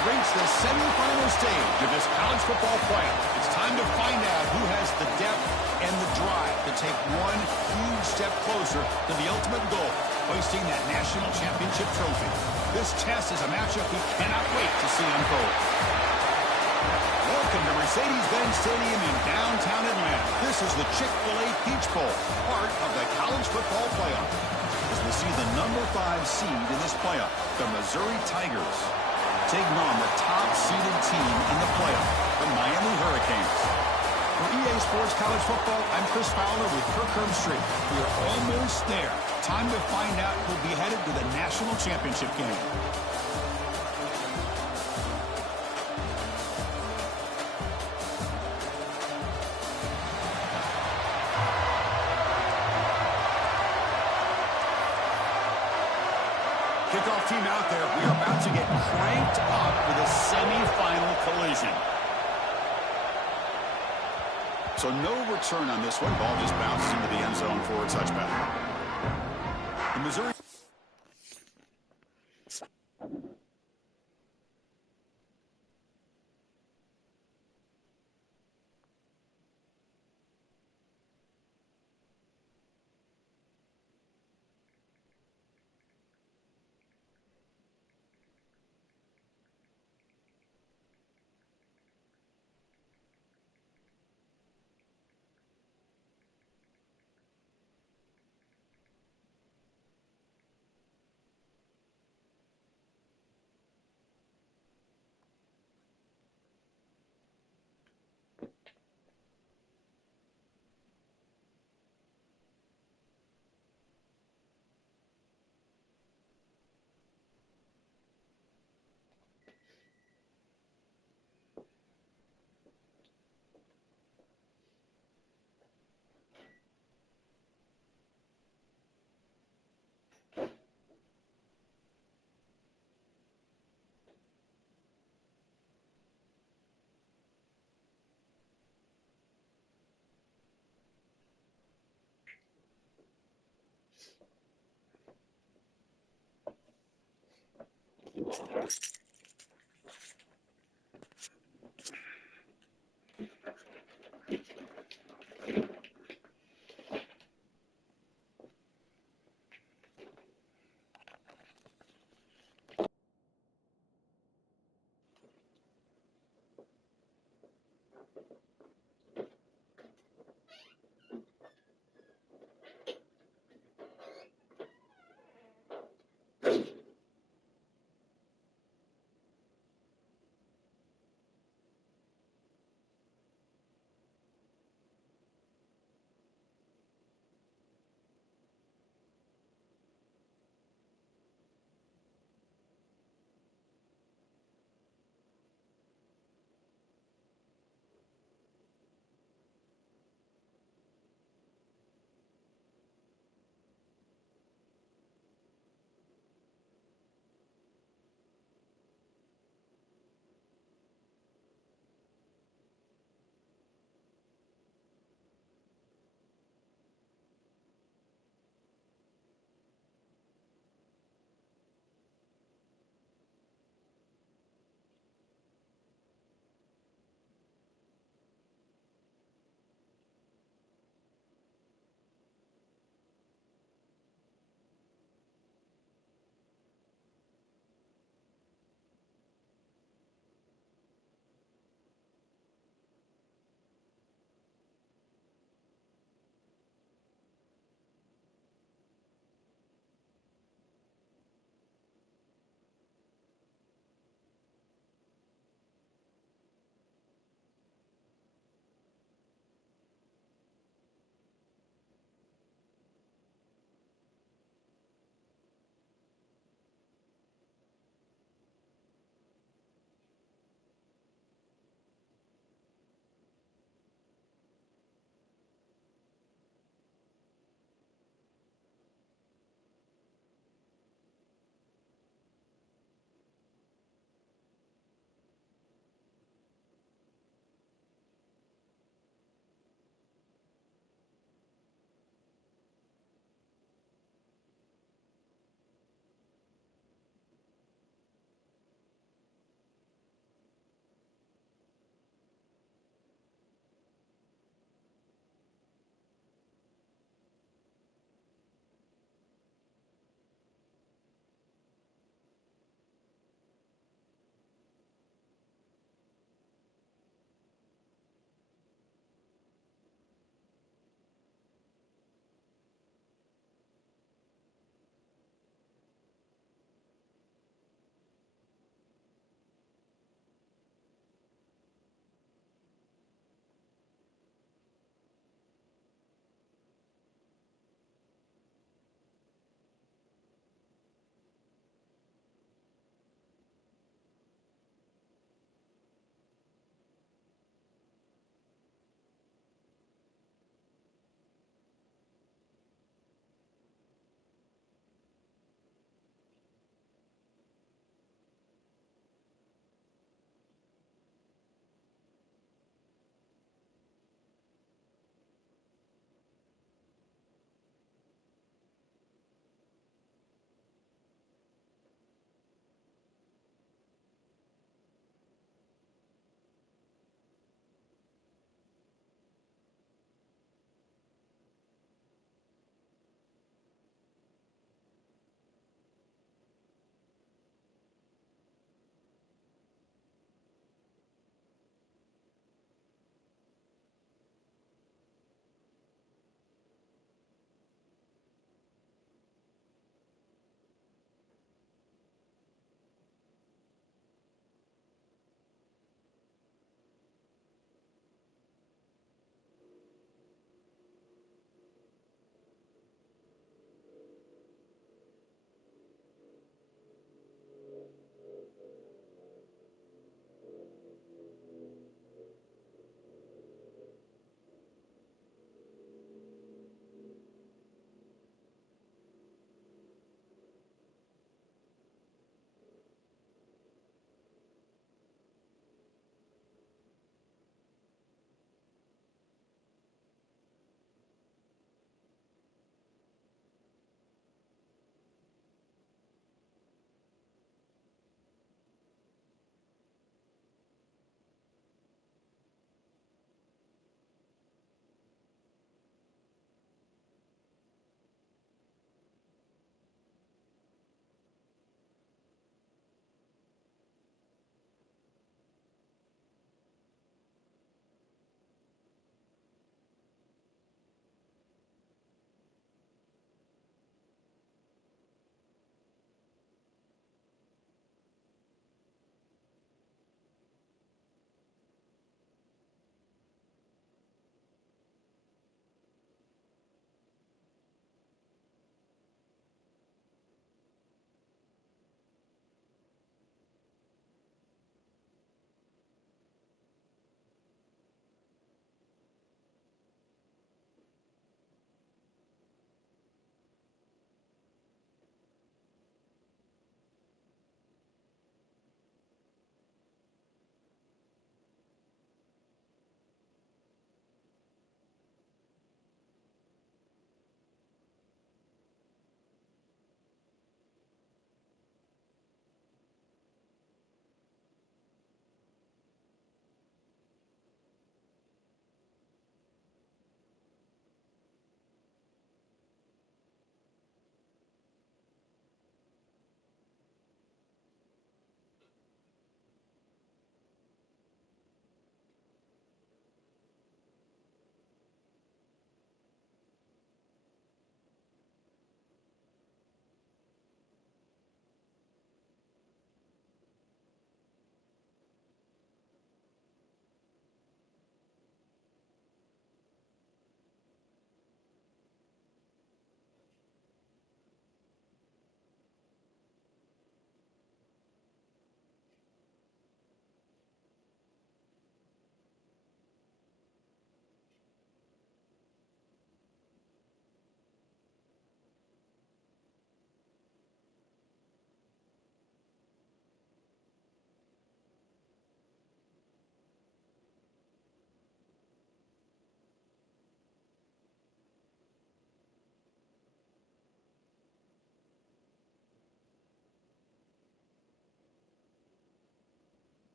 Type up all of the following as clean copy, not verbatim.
have reached the semifinal stage of this college football playoff. It's time to find out who has the depth and the drive to take one huge step closer to the ultimate goal, hoisting that national championship trophy. This test is a matchup we cannot wait to see unfold. Welcome to Mercedes-Benz Stadium in downtown Atlanta. This is the Chick-fil-A Peach Bowl, part of the college football playoff. As we see the number 5 seed in this playoff, the Missouri Tigers, taking on the top-seeded team in the playoff, the Miami Hurricanes. For EA Sports College Football, I'm Chris Fowler with Kirk Herbstreit. We are almost there. Time to find out who'll be headed to the national championship game. Kickoff team out there. We are about to get cranked up for the semifinal collision. So no return on this one. Ball just bounces into the end zone for a touchback. The Missouri...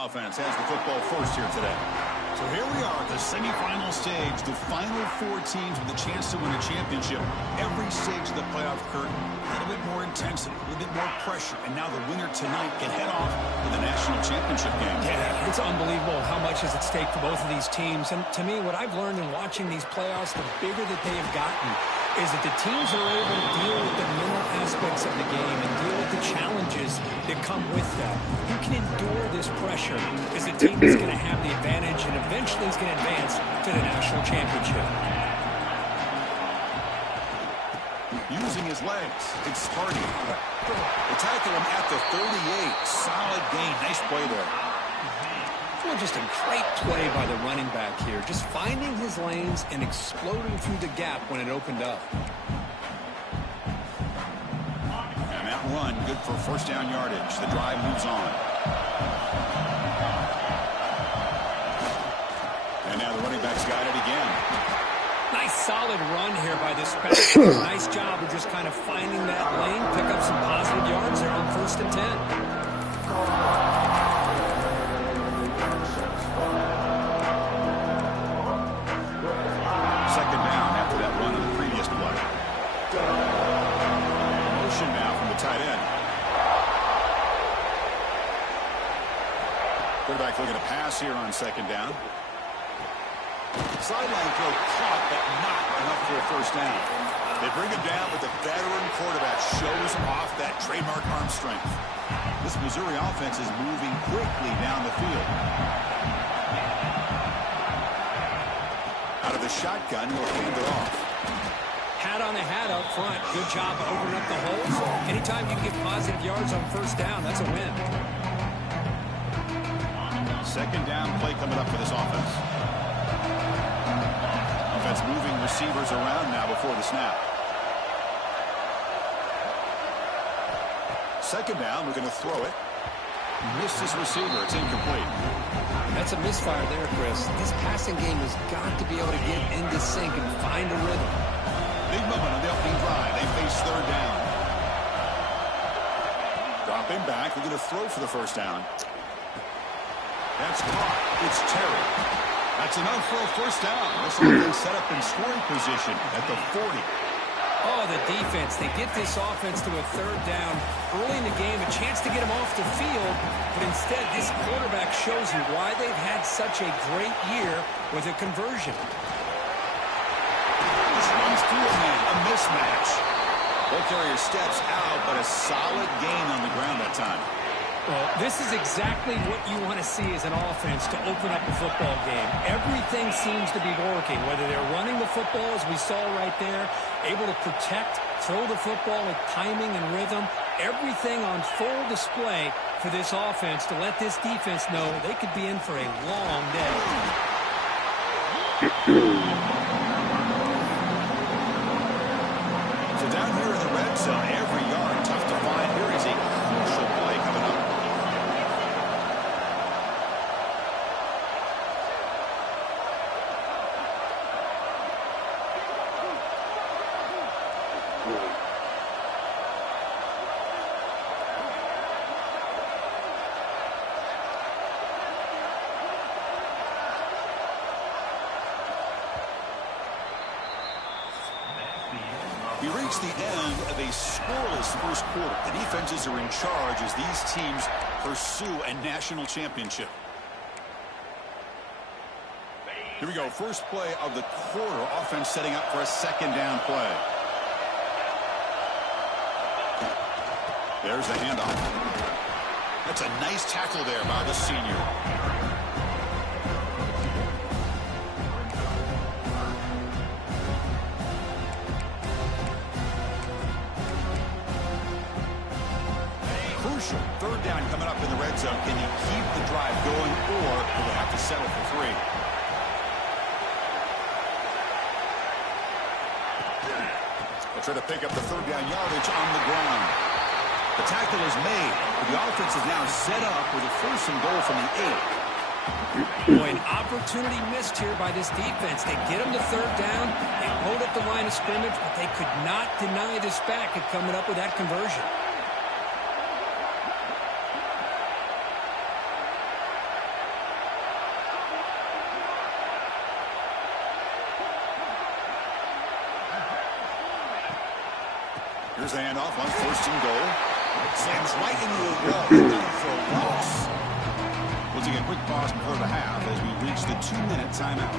Offense has the football first here today. So here we are at the semifinal stage, the final 4 teams with a chance to win a championship. Every stage of the playoff curtain, a little bit more intensity, a little bit more pressure, and now the winner tonight can head off to the national championship game. Yeah, it's unbelievable how much is at stake for both of these teams. And to me, what I've learned in watching these playoffs, the bigger that they have gotten, is that the teams are able to deal with the mental aspects of the game and deal with the challenges that come with that. Who can endure this pressure is the team that's going to have the advantage and eventually is going to advance to the national championship. Using his legs, it's Hardy. They tackle him at the 38. Solid gain. Nice play there. Well, just a great play by the running back here. Just finding his lanes and exploding through the gap when it opened up. And that run, good for first down yardage. The drive moves on. And now the running back's got it again. Nice solid run here by this back. Nice job of just kind of finding that lane, pick up some positive yards there on 1st and 10. Second down after that run on the previous play. Motion now from the tight end. Quarterback looking to pass here on second down. Sideline throw caught, but not enough for a first down. They bring him down, but the veteran quarterback shows off that trademark arm strength. This Missouri offense is moving quickly down the field. Out of the shotgun, he'll hand it off. Hat on a hat up front. Good job of opening up the holes. Anytime you can get positive yards on first down, that's a win. Second down play coming up for this offense. Offense moving receivers around now before the snap. Second down, we're going to throw it. Missed his receiver. It's incomplete. That's a misfire there, Chris. This passing game has got to be able to get into sync and find a rhythm. Big moment on the opening drive. They face third down. Dropping back. They're going to throw for the first down. That's caught. It's Terry. That's enough for a first down. This offense set up in scoring position at the 40. Oh, the defense. They get this offense to a third down early in the game, a chance to get them off the field, but instead this quarterback shows you why they've had such a great year with a conversion. This runs through a man, a mismatch. Ball carrier steps out, but a solid gain on the ground that time. Well, this is exactly what you want to see as an offense to open up a football game. Everything seems to be working, whether they're running the football, as we saw right there, able to protect, throw the football with timing and rhythm, everything on full display for this offense to let this defense know they could be in for a long day. So down here in the red zone, every yard tough to find. Here is a crucial play coming up. We reach the end of a scoreless first quarter. The defenses are in charge as these teams pursue a national championship. Here we go. First play of the quarter. Offense setting up for a second down play. There's the handoff. That's a nice tackle there by the senior. Third down coming up in the red zone. Can you keep the drive going, or will they have to settle for 3? They'll try to pick up the third down yardage on the ground. The tackle is made. The offense is now set up with a 1st and goal from the 8. Boy, an opportunity missed here by this defense. They get them to 3rd down. They hold up the line of scrimmage, but they could not deny this back at coming up with that conversion. Here's the handoff on 1st and goal. Slams right into the wall. Down for a loss. We'll take a quick pause before the half as we reach the 2-minute timeout.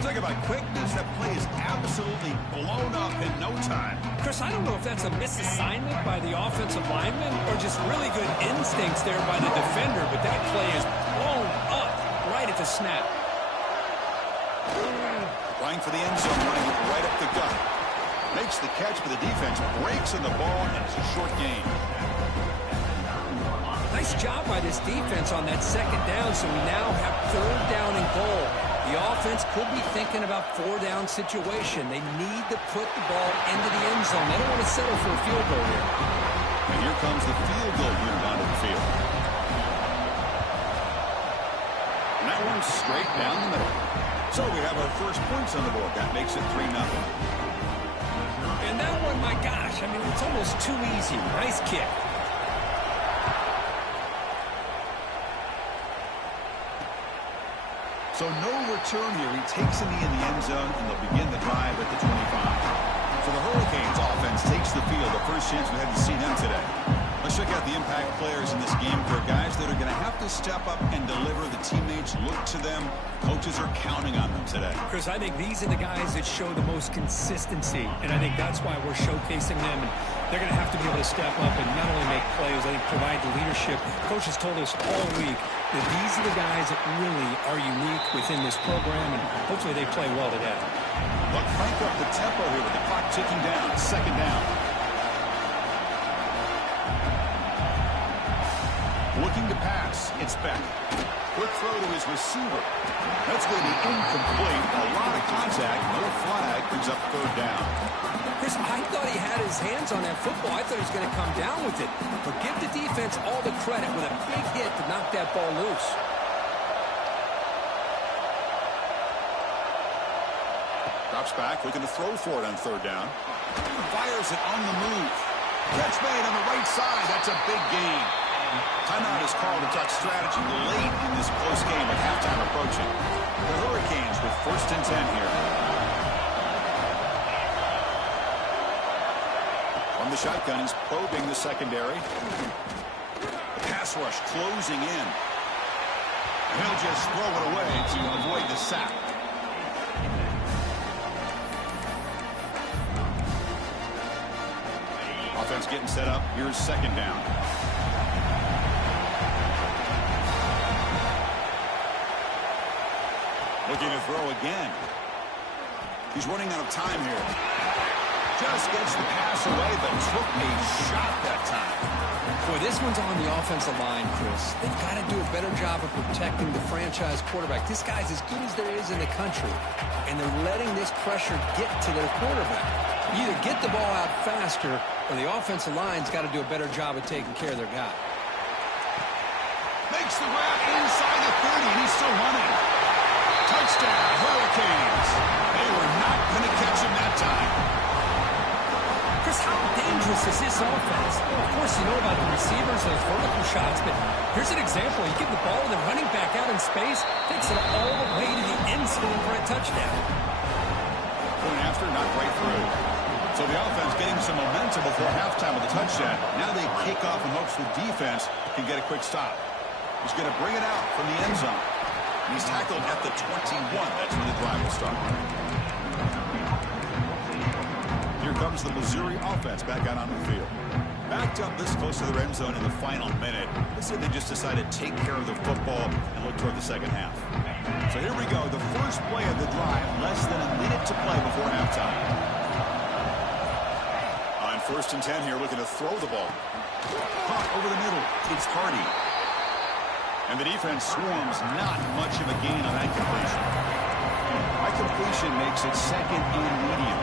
Talk about quickness. That play is absolutely blown up in no time. Chris, I don't know if that's a misassignment by the offensive lineman or just really good instincts there by the defender, but that play is blown up right at the snap. Flying for the end zone, running it right up the gut. Makes the catch, but the defense breaks in the ball, and it's a short gain. Nice job by this defense on that 2nd down, so we now have 3rd down and goal. The offense could be thinking about 4-down situation. They need to put the ball into the end zone. They don't want to settle for a field goal here. And here comes the field goal unit onto the field. And that one's straight down the middle. So we have our first points on the board. That makes it 3-0. And that one, my gosh, I mean, it's almost too easy. Nice kick. So no return here. He takes in the end zone, and they'll begin the drive at the 25. So the Hurricanes offense takes the field. The first chance we had to see them today. Let's check out the impact players in this game. For guys that are going to have to step up and deliver. The teammates look to them. Coaches are counting on them today. Chris, I think these are the guys that show the most consistency, and I think that's why we're showcasing them. And they're going to have to be able to step up and not only make plays, I think provide the leadership. Coach has told us all week that these are the guys that really are unique within this program, and hopefully they play well today. Look, crank up the tempo here with the clock ticking down. 2nd down. Looking to pass. It's Beck. Quick throw to his receiver. That's going to be incomplete. A lot of contact. No flag. Brings up 3rd down. Chris, I thought he had his hands on that football. I thought he was going to come down with it. But give the defense all the credit with a big hit to knock that ball loose. Drops back. Looking to throw for it on 3rd down. Fires it on the move. Catch made on the right side. That's a big gain. Timeout is called to talk strategy late in this close game with halftime approaching. The Hurricanes with 1st and 10 here. From the shotgun, he's probing the secondary. The pass rush closing in. And he'll just throw it away to avoid the sack. Offense getting set up. Here's 2nd down. Looking to throw again. He's running out of time here. Just gets the pass away, but took a shot that time. Boy, this one's on the offensive line, Chris. They've got to do a better job of protecting the franchise quarterback. This guy's as good as there is in the country, and they're letting this pressure get to their quarterback. You either get the ball out faster, or the offensive line's got to do a better job of taking care of their guy. Makes the grab inside the 30, and he's still running. Touchdown, Hurricanes. They were not going to catch him that time. Chris, how dangerous is this offense? Well, of course, you know about the receivers and those vertical shots, but here's an example. You give the ball to the running back out in space, takes it all the way to the end zone for a touchdown. Point after, not right through. So the offense getting some momentum before halftime with a touchdown. Now they kick off in hopes the defense can get a quick stop. He's going to bring it out from the end zone. And he's tackled at the 21. That's when the drive will start. Here comes the Missouri offense back out on the field. Backed up this close to the end zone in the final minute. Let's say they just decided to take care of the football and look toward the second half. So here we go. The first play of the drive. Less than a minute to play before halftime. On 1st and 10 here, looking to throw the ball. Caught over the middle. It's Hardy. And the defense swarms. Not much of a gain on that completion. That completion makes it 2nd and medium.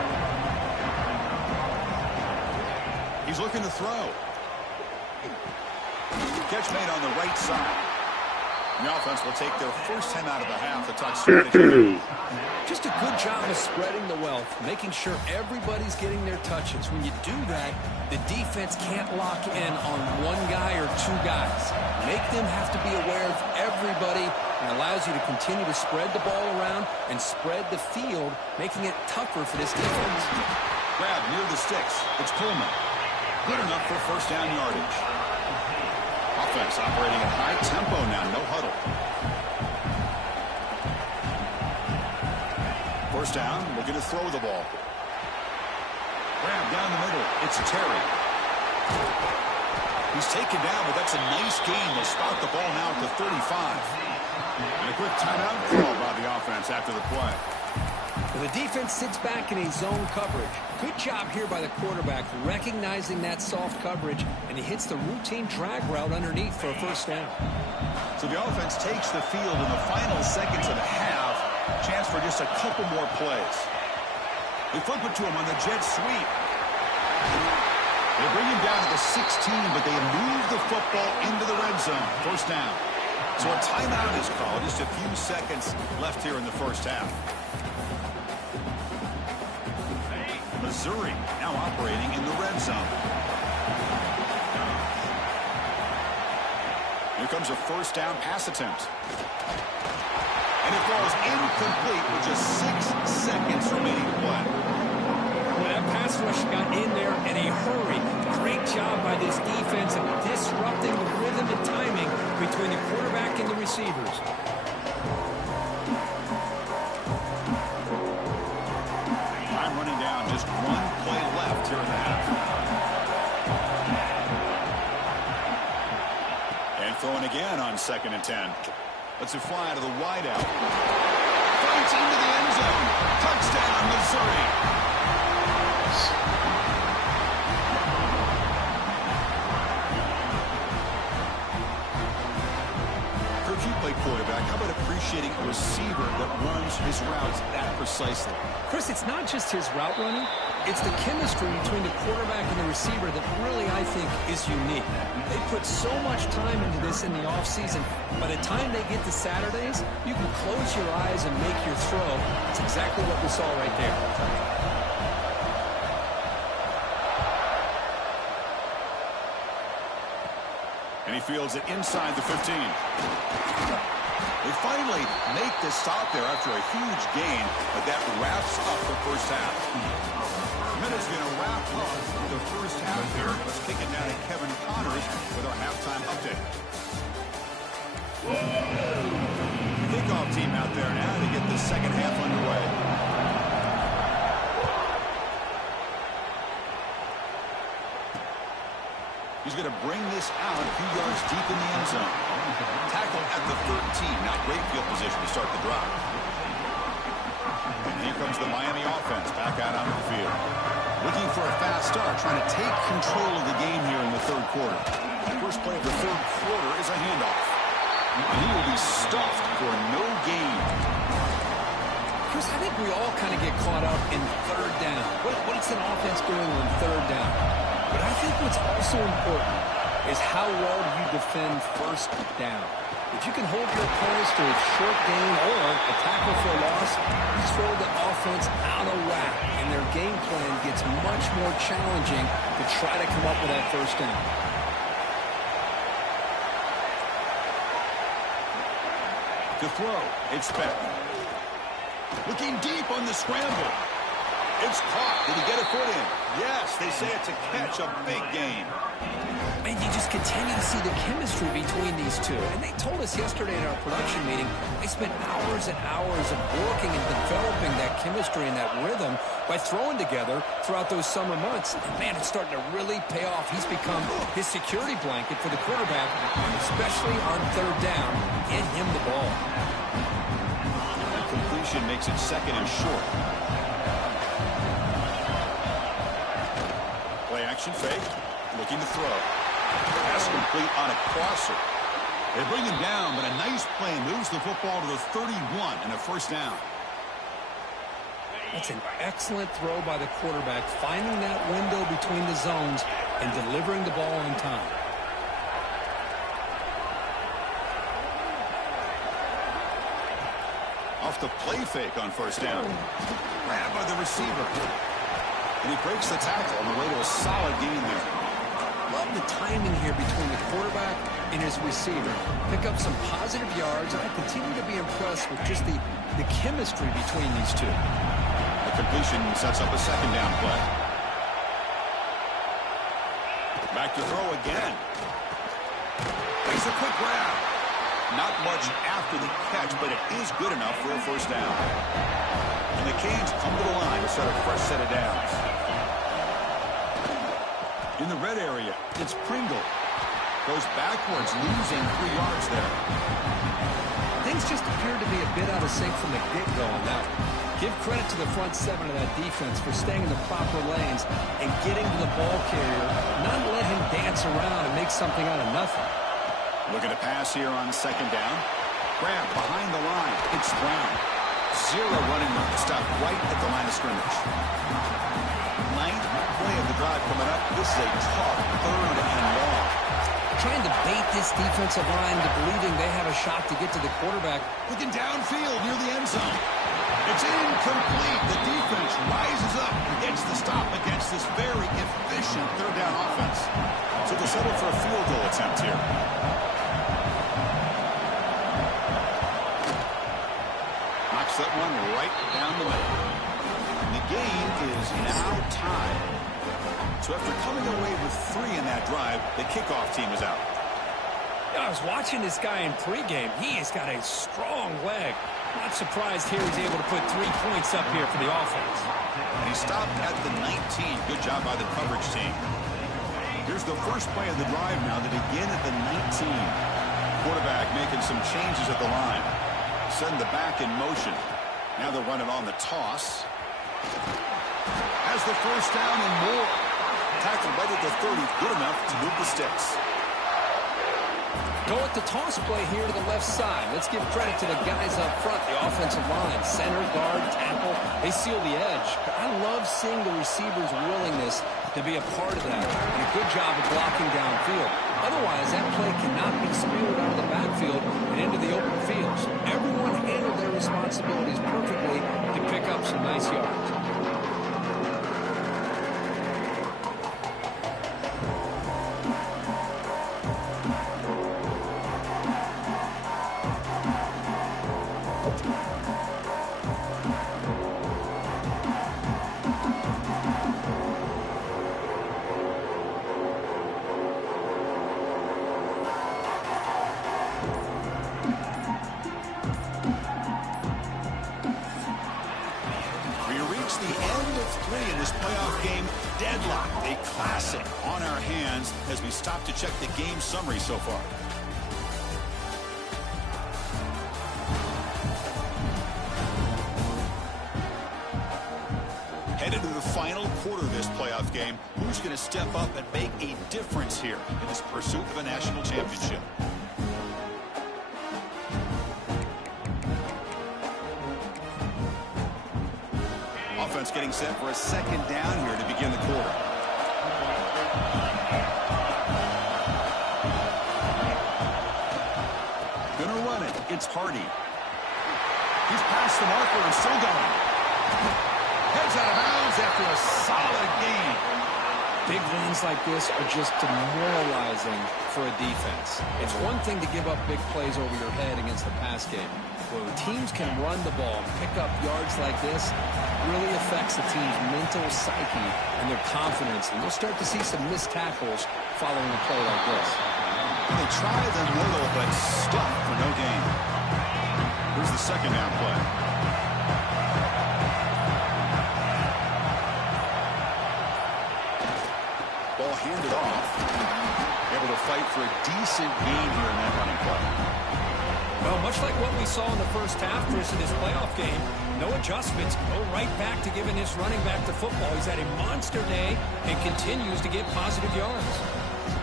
He's looking to throw. Catch made on the right side. The offense will take their first 10 out of the half. The touch strategy. Just a good job of spreading the wealth, making sure everybody's getting their touches. When you do that, the defense can't lock in on one guy or two guys. Make them have to be aware of everybody, and allows you to continue to spread the ball around and spread the field, making it tougher for this defense. Grab near the sticks. It's Pullman. Good enough for first down yardage. Offense operating at high tempo now. No huddle. First down, looking to throw the ball. Grab down the middle. It's Terry. He's taken down, but that's a nice gain. They'll spot the ball now at the 35. And a quick timeout call by the offense after the play. Well, the defense sits back in a zone coverage. Good job here by the quarterback, recognizing that soft coverage, and he hits the routine drag route underneath for a first down. So the offense takes the field in the final seconds of the half. Chance for just a couple more plays. They flip it to him on the jet sweep. They bring him down to the 16, but they move the football into the red zone. First down. So a timeout is called. Just a few seconds left here in the first half. Missouri now operating in the red zone. Here comes a first down pass attempt. And it falls incomplete with just 6 seconds remaining to play. Well, that pass rush got in there in a hurry. Great job by this defense of disrupting the rhythm and timing between the quarterback and the receivers. Time running down, just one play left here in the half. And throwing again on 2nd and 10. Lets it fly out of the wideout. Fights into the end zone. Touchdown, Missouri. If you play quarterback, how about appreciating a receiver that runs his routes that precisely? Chris, it's not just his route running. It's the chemistry between the quarterback and the receiver that really, I think, is unique. They put so much time into this in the offseason. By the time they get to Saturdays, you can close your eyes and make your throw. That's exactly what we saw right there. And he fields it inside the 15. They finally make the stop there after a huge gain, but that wraps up the first half. Minute's going to wrap up the first half here. Let's kick it down to Kevin Connors with our halftime update. Kickoff team out there now to get the second half underway. He's going to bring this out a few yards deep in the end zone. Tackle at the 13. Not great field position to start the drive. And here comes the Miami offense back out onto the field. Looking for a fast start, trying to take control of the game here in the third quarter. The first play of the third quarter is a handoff. And he will be stuffed for no gain. Chris, I think we all kind of get caught up in third down. What's an offense doing on third down? But I think what's also important is how well you defend first down. If you can hold your opponents to a short gain or a tackle for a loss, you throw the offense out of whack, and their game plan gets much more challenging to try to come up with that first down. To throw, it's Beck. Looking deep on the scramble. It's caught. Did he get a foot in? Yes, they say it's a catch, a big gain. And you just continue to see the chemistry between these two. And they told us yesterday in our production meeting, they spent hours and hours of working and developing that chemistry and that rhythm by throwing together throughout those summer months. And man, it's starting to really pay off. He's become his security blanket for the quarterback, especially on third down. Get him the ball. That completion makes it 2nd and short. Play action fake. Looking to throw. Pass complete on a crosser. They bring him down, but a nice play moves the football to the 31 and a first down. That's an excellent throw by the quarterback, finding that window between the zones and delivering the ball on time. off the play fake on first down. Grabbed by the receiver. And he breaks the tackle on the way to a solid gain there. Love the timing here between the quarterback and his receiver. Pick up some positive yards, and I continue to be impressed with just the chemistry between these two. The completion sets up a second down play. Back to throw again. Makes a quick grab. Not much after the catch, but it is good enough for a first down. And the Canes come to the line to set a fresh set of downs. In the red area, it's Pringle. Goes backwards, losing 3 yards there. Things just appeared to be a bit out of sync from the get-go on that one. Give credit to the front seven of that defense for staying in the proper lanes and getting to the ball carrier, not let him dance around and make something out of nothing. Looking to pass here on second down. Grab behind the line. It's Brown. 0 running room. Stop right at the line of scrimmage. 9th play of the drive coming up. This is a tough 3rd and long. Trying to bait this defensive line into believing they have a shot to get to the quarterback. Looking downfield near the end zone. It's incomplete. The defense rises up and gets the stop against this very efficient 3rd down offense. So they'll settle for a field goal attempt here. Knocks that one right down the middle. And the game is now tied. So after coming away with 3 in that drive, the kickoff team is out. I was watching this guy in pregame. He has got a strong leg. Not surprised here he's able to put 3 points up here for the offense. And he stopped at the 19. Good job by the coverage team. Here's the first play of the drive now to begin at the 19. Quarterback making some changes at the line. Send the back in motion. Now they're running on the toss. Has the first down and more. Tackle right at the 30. Good enough to move the sticks. Go with the toss play here to the left side. Let's give credit to the guys up front, the offensive line, center, guard, tackle. They seal the edge. I love seeing the receiver's willingness to be a part of that. And a good job of blocking downfield. Otherwise, that play cannot be spewed out of the backfield and into the open field. So everyone handled their responsibilities perfectly to pick up some nice yards. As we stop to check the game summary so far. Headed to the final quarter of this playoff game, who's going to step up and make a difference here in this pursuit of a national championship? Offense getting set for a second down here to begin the quarter. It's Hardy. He's past the marker and still going. Heads out of bounds after a solid gain. Big wins like this are just demoralizing for a defense. It's one thing to give up big plays over your head against the pass game. When teams can run the ball and pick up yards like this, it really affects the team's mental psyche and their confidence. And you'll start to see some missed tackles following a play like this. And they try the middle, but stuck for no gain. Here's the second down play. Ball handed off. Able to fight for a decent gain here in that running play. Well, much like what we saw in the first half, Chris, in this playoff game, no adjustments. Go right back to giving this running back the football. He's had a monster day and continues to get positive yards.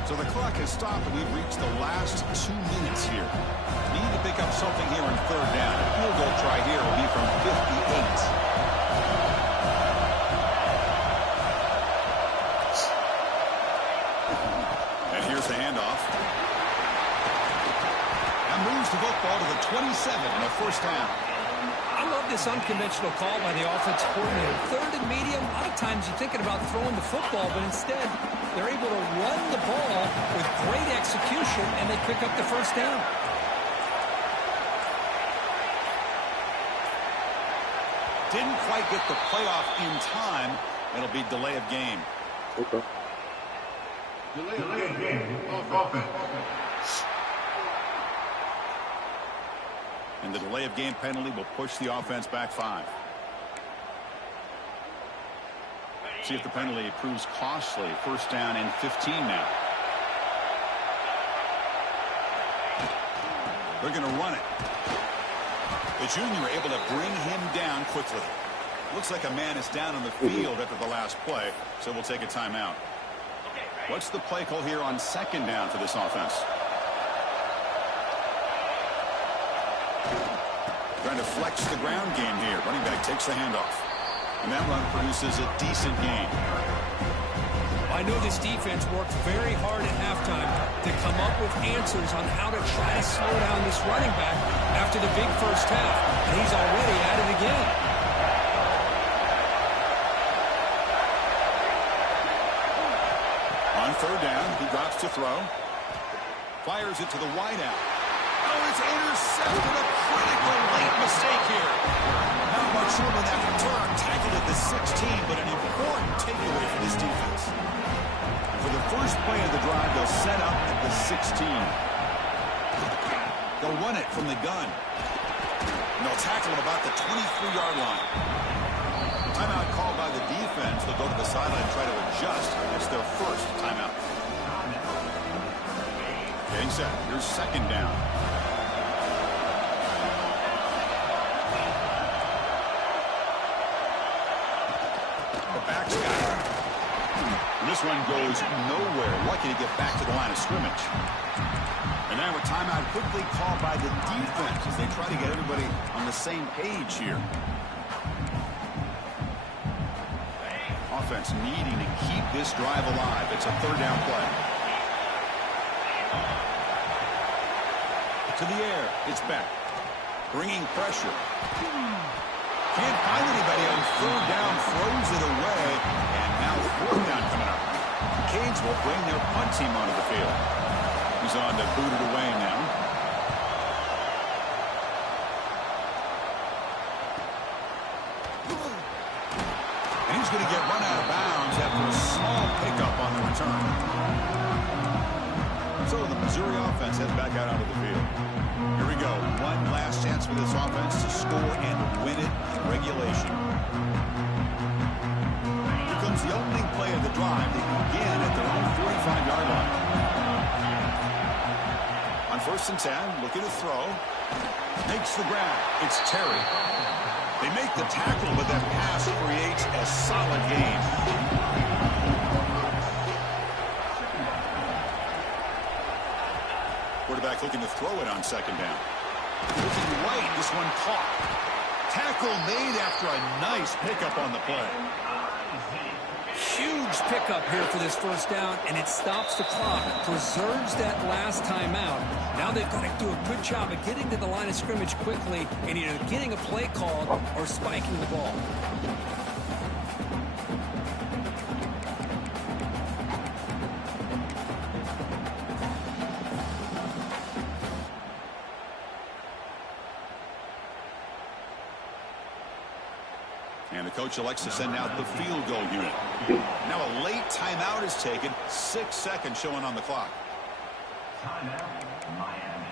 So the clock has stopped, and we've reached the last 2 minutes here. Need to pick up something here on third down. A field goal try here will be from 58. And here's the handoff. That moves the football to the 27 and a first down. I'm this unconventional call by the offensive coordinator. Third and medium, a lot of times you're thinking about throwing the football, but instead they're able to run the ball with great execution, and they pick up the first down. Didn't quite get the playoff in time. It'll be delay of game. Okay. Delay of game. Offense. And the delay of game penalty will push the offense back 5. See if the penalty proves costly. First down and 15 now. They're going to run it. The junior able to bring him down quickly. Looks like a man is down on the field after the last play, so we'll take a timeout. What's the play call here on second down for this offense? Trying to flex the ground game here. Running back takes the handoff. And that run produces a decent gain. I know this defense worked very hard at halftime to come up with answers on how to try to slow down this running back after the big first half. And he's already at it again. On third down, he drops to throw. Fires it to the wideout. Oh, it's intercepted. A critical late mistake here. Not much room in that return. Tackled at the 16, but an important takeaway for this defense. For the first play of the drive, they'll set up at the 16. They'll run it from the gun. And they'll tackle him about the 23-yard line. Timeout called by the defense. They'll go to the sideline and try to adjust. It's their first timeout. Getting set. Here's second down. The back's got it. This one goes nowhere. Lucky to get back to the line of scrimmage. And now a timeout quickly called by the defense as they try to get everybody on the same page here. Offense needing to keep this drive alive. It's a third down play. To the air. It's back. Bringing pressure. Can't find anybody on third down. Throws it away. And now fourth down coming up. Canes will bring their punt team onto the field. He's on to boot it away now. And he's going to get run out of bounds after a small pickup on the return. So the Missouri offense heads back out onto the field. Here we go. One last chance for this offense to score and win it in regulation. Here comes the opening play of the drive. They begin at their own 45-yard line. On first and 10, looking to throw. Makes the grab. It's Terry. They make the tackle, but that pass creates a solid gain. Quarterback looking to throw it on second down. Looking right, this one caught. Tackle made after a nice pickup on the play. Huge pickup here for this first down, and it stops the clock, preserves that last timeout. Now they've got to do a good job of getting to the line of scrimmage quickly and either getting a play called or spiking the ball. And the coach elects to send out the field goal unit. Now a late timeout is taken. 6 seconds showing on the clock. Timeout, Miami.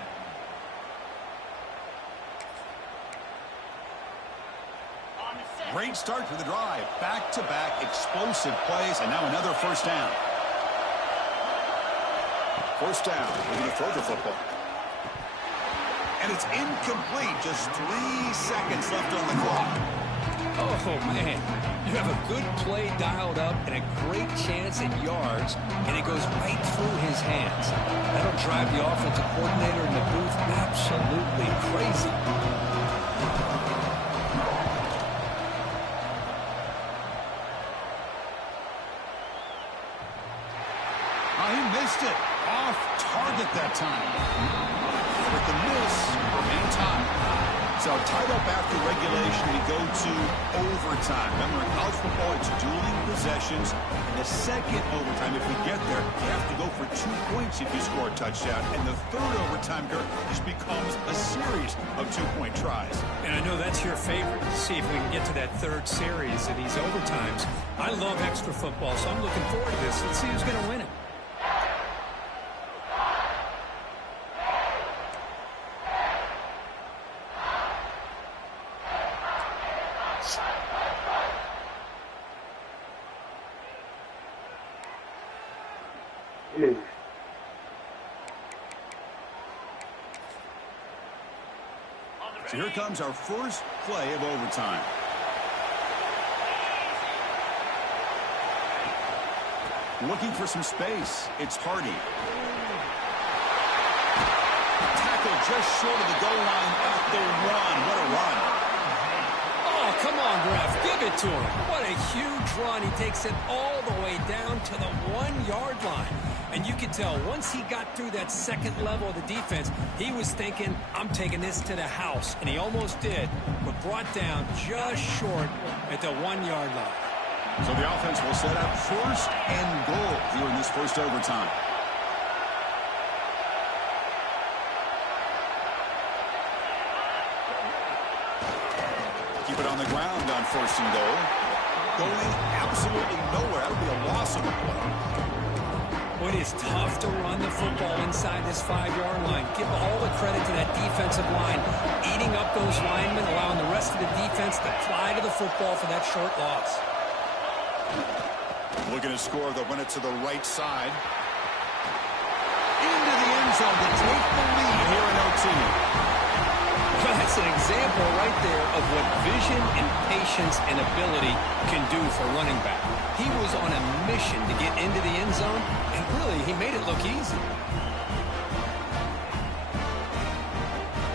Great start to the drive. Back-to-back explosive plays, and now another first down. First down. We're going to throw the football. And it's incomplete. Just 3 seconds left on the clock. Oh, man. You have a good play dialed up and a great chance at yards, and it goes right through his hands. That'll drive the offensive coordinator in the booth absolutely crazy. Oh, he missed it. Off target that time. With the miss, remain tied. So tied up after regulation, we go to overtime. Remember, in college football, it's dueling possessions. In the second overtime, if we get there, you have to go for 2 points if you score a touchdown. And the third overtime, Kurt, just becomes a series of 2-point tries. And I know that's your favorite. See if we can get to that third series of these overtimes. I love extra football, so I'm looking forward to this. Let's see who's going to win it. So here comes our first play of overtime. Looking for some space. It's Hardy. Tackle just short of the goal line at the run. What a run. Oh, come on, ref. Give it to him. What a huge run. He takes it all the way down to the 1-yard line. And you can tell once he got through that second level of the defense, he was thinking, I'm taking this to the house. And he almost did, but brought down just short at the 1-yard line. So the offense will set up first and goal here in this first overtime. Keep it on the ground on first and goal. Going absolutely nowhere. That'll be a loss of a play. It is tough to run the football inside this 5-yard line. Give all the credit to that defensive line, eating up those linemen, allowing the rest of the defense to fly to the football for that short loss. Looking to score, they'll run it to the right side. Into the end zone to take the lead here in OT. Well, that's an example right there of what vision and patience and ability can do for a running back. He was on a mission to get into the end zone, and really, he made it look easy.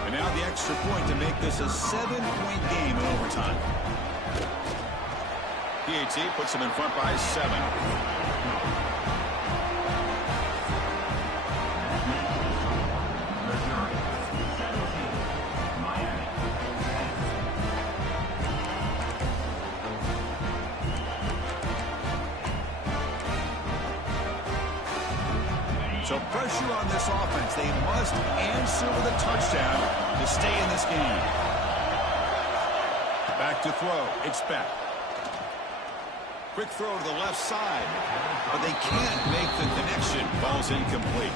And now the extra point to make this a 7-point game in overtime. PAT puts him in front by 7. So pressure on this offense. They must answer with a touchdown to stay in this game. Back to throw. It's Beck. Quick throw to the left side. But they can't make the connection. Ball's incomplete.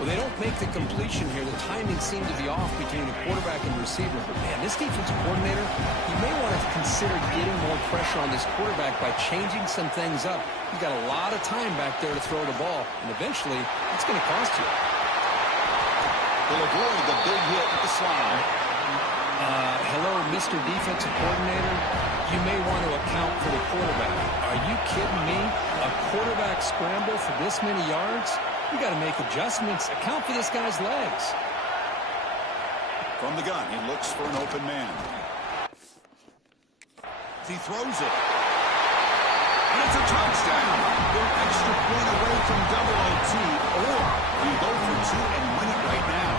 Well, they don't make the completion here. The timing seemed to be off between the quarterback and the receiver. But, man, this defensive coordinator, he may want to consider getting more pressure on this quarterback by changing some things up. He's got a lot of time back there to throw the ball. And eventually, it's going to cost you. They'll avoid the big hit with the slide. Hello, Mr. Defensive Coordinator. You may want to account for the quarterback. Are you kidding me? A quarterback scramble for this many yards? You got to make adjustments. Account for this guy's legs. From the gun, he looks for an open man. He throws it. And it's a touchdown. They're an extra point away from double OT, or you go for 2 and win it right now.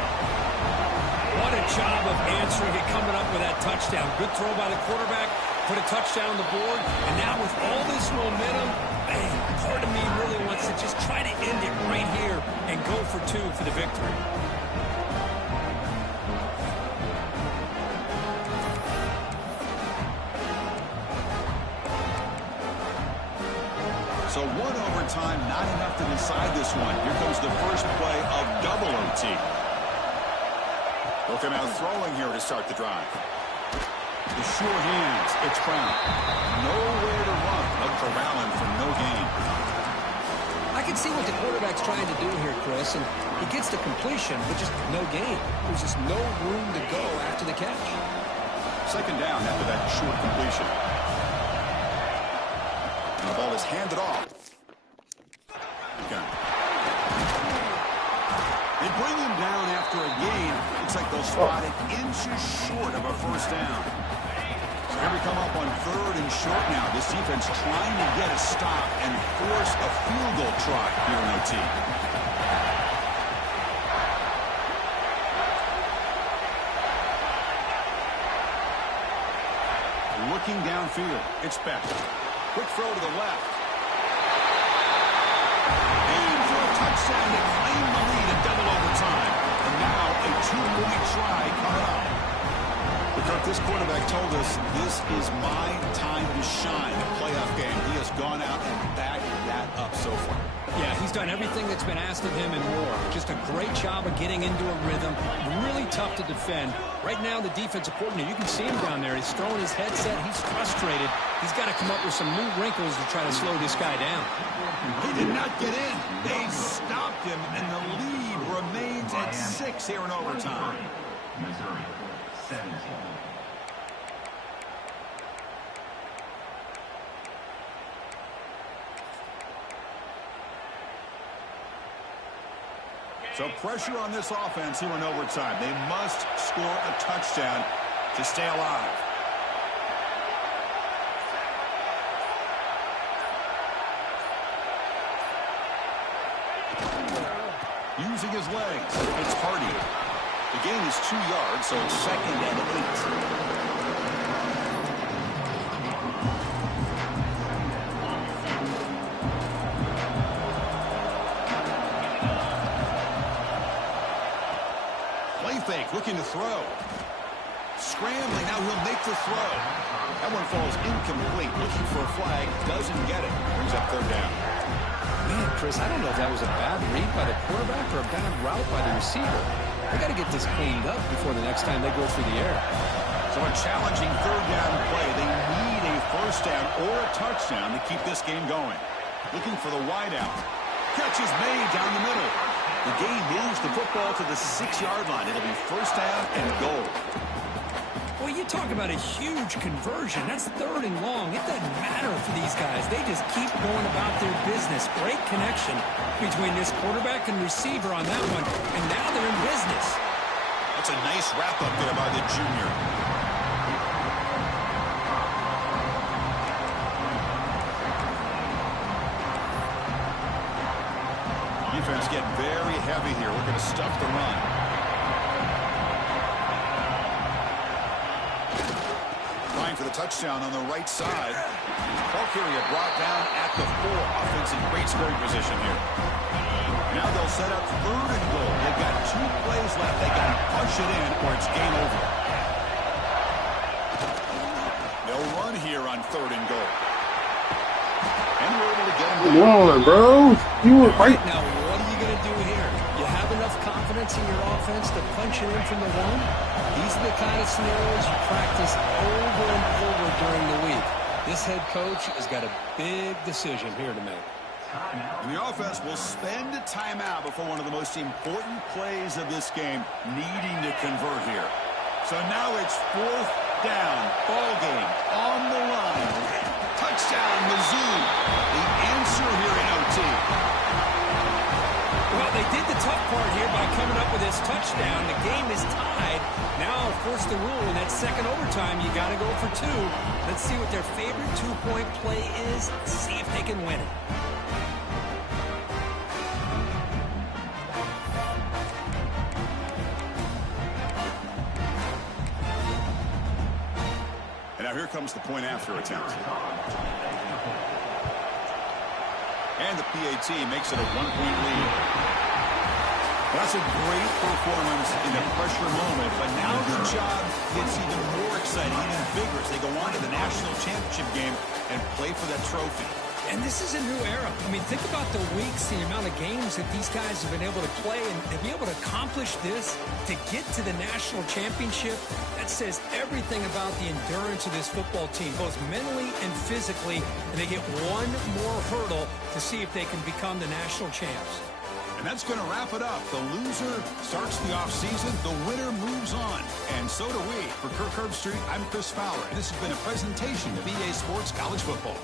What a job of answering it, coming up with that touchdown. Good throw by the quarterback, put a touchdown on the board, and now with all this momentum, man, part of me really wants to just try to end it right here and go for 2 for the victory. So 1 overtime, not enough to decide this one. Here comes the first play of double OT. They'll come out throwing here to start the drive. The sure hands, it's Brown. Nowhere to run. They'll corral him for no gain. I can see what the quarterback's trying to do here, Chris, and he gets the completion, but just no gain. There's just no room to go after the catch. Second down after that short completion. And the ball is handed off. Okay. They bring him down after a gain. Looks like they'll spot it inches short of a first down. So here we come up on 3rd and short now. This defense trying to get a stop and force a field goal try here in OT. looking downfield. It's Beck. Quick throw to the left. And for a touchdown to claim the lead in double overtime. And now a 2-point try coming up. Kirk, this quarterback told us this is my time to shine, a playoff game. He has gone out and backed that up so far. Yeah, he's done everything that's been asked of him and more. Just a great job of getting into a rhythm. Really tough to defend. Right now, the defensive coordinator, you can see him down there. He's throwing his headset. He's frustrated. He's got to come up with some new wrinkles to try to slow this guy down. He did not get in. They stopped him, and the lead remains at 6 here in overtime. Missouri, 17. So pressure on this offense here in overtime. They must score a touchdown to stay alive. Using his legs, it's Hardy. The gain is 2 yards, so it's 2nd and 8. Fake, looking to throw. Scrambling, now he'll make the throw. That one falls incomplete. Looking for a flag, doesn't get it. Brings up 3rd down. Man, Chris, I don't know if that was a bad read by the quarterback or a bad route by the receiver. They got to get this cleaned up before the next time they go through the air. So a challenging 3rd down play. They need a 1st down or a touchdown to keep this game going. Looking for the wideout. Catch is made down the middle. The game moves the football to the 6-yard line. It'll be 1st down and goal. Well, you talk about a huge conversion. That's 3rd and long. It doesn't matter for these guys. They just keep going about their business. Great connection between this quarterback and receiver on that one. And now they're in business. That's a nice wrap-up there by the junior. Defense getting very heavy here. We're going to stuff the run. Trying for the touchdown on the right side. Ball carrier brought down at the 4. Offense in great scoring position here. Now they'll set up 3rd and goal. They've got 2 plays left. They got to punch it in or it's game over. They'll run here on 3rd and goal. And we're able to get him. Come on, bro. You were right. Now, what are you going to do here? You have enough confidence in your offense to punch it in from the 1? These are the kind of scenarios you practice over and over during the week. This head coach has got a big decision here to make. And the offense will spend a timeout before one of the most important plays of this game, needing to convert here. So now it's 4th down. Ball game on the line. Touchdown, Mizzou. The answer here in OT. Well, they did the tough part here by coming up with this touchdown. The game is tied. Now, force the rule in that 2nd overtime. You got to go for 2. Let's see what their favorite 2-point play is. See if they can win it. And now here comes the point after attempt. And the PAT makes it a 1-point lead. That's a great performance in the pressure moment, but now the job gets even more exciting, even bigger as they go on to the national championship game and play for that trophy. And this is a new era. I mean, think about the weeks, the amount of games that these guys have been able to play, and to be able to accomplish this, to get to the national championship, that says everything about the endurance of this football team, both mentally and physically, and they get one more hurdle to see if they can become the national champs. And that's going to wrap it up. The loser starts the offseason. The winner moves on. And so do we. For Kirk Herbstreit, I'm Chris Fowler. And this has been a presentation of EA Sports College Football.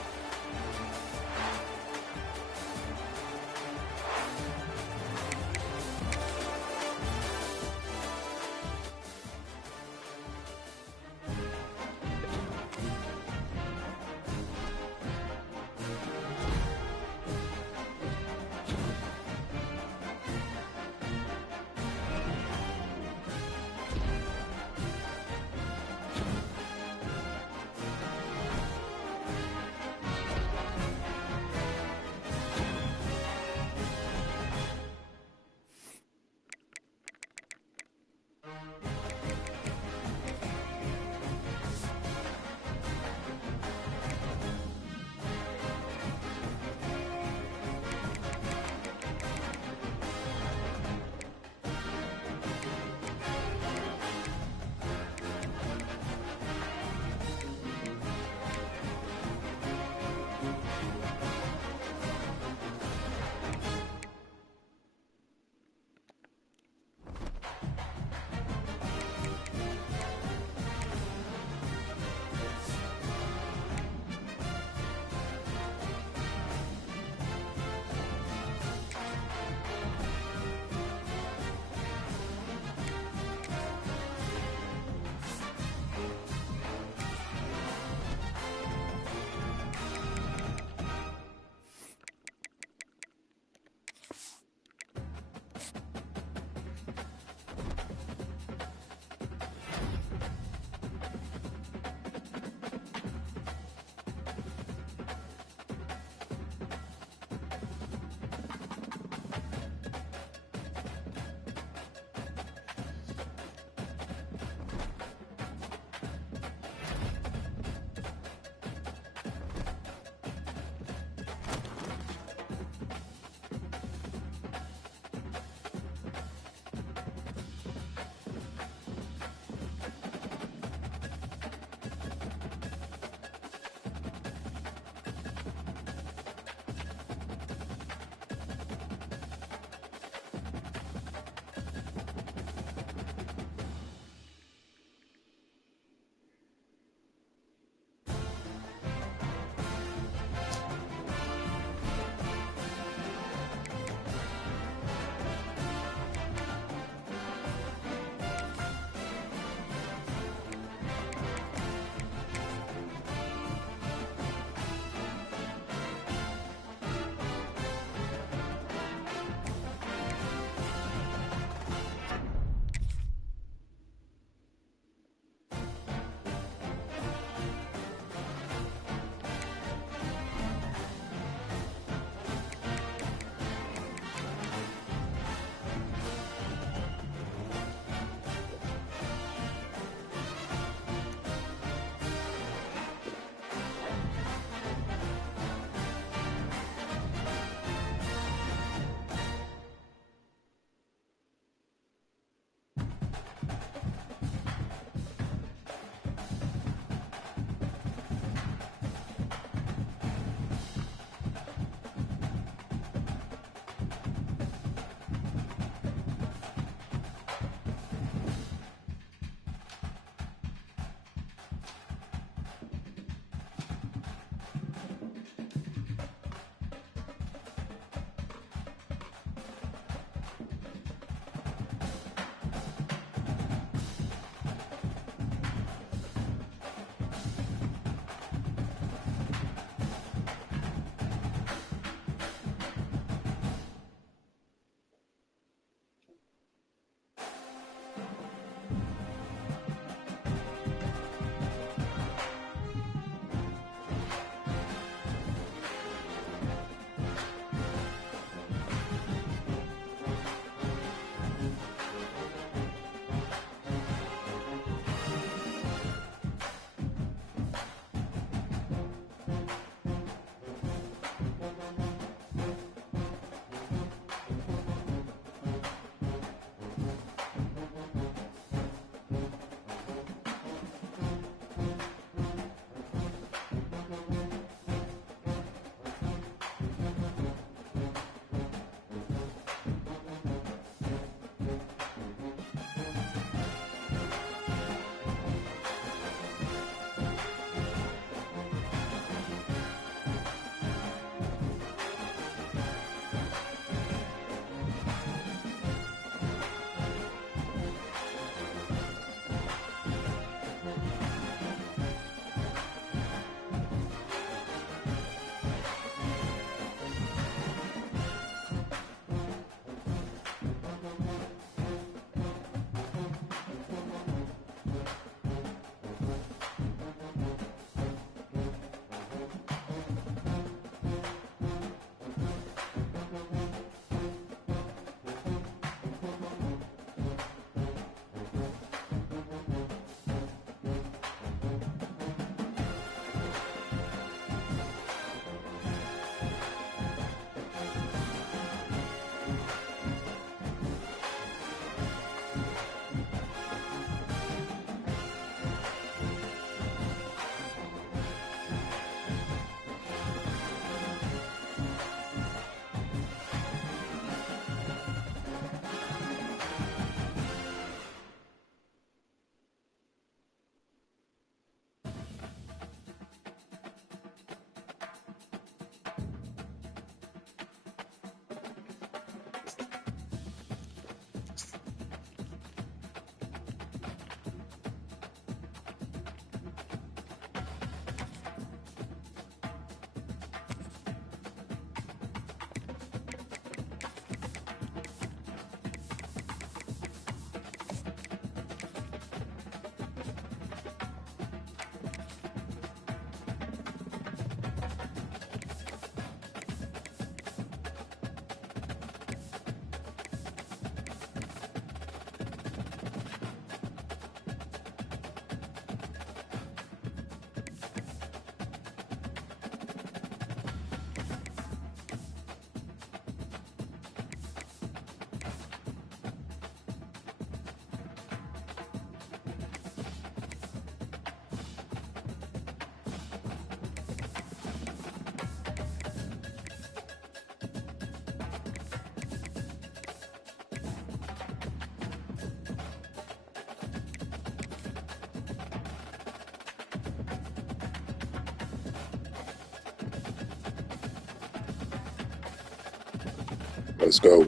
Let's go.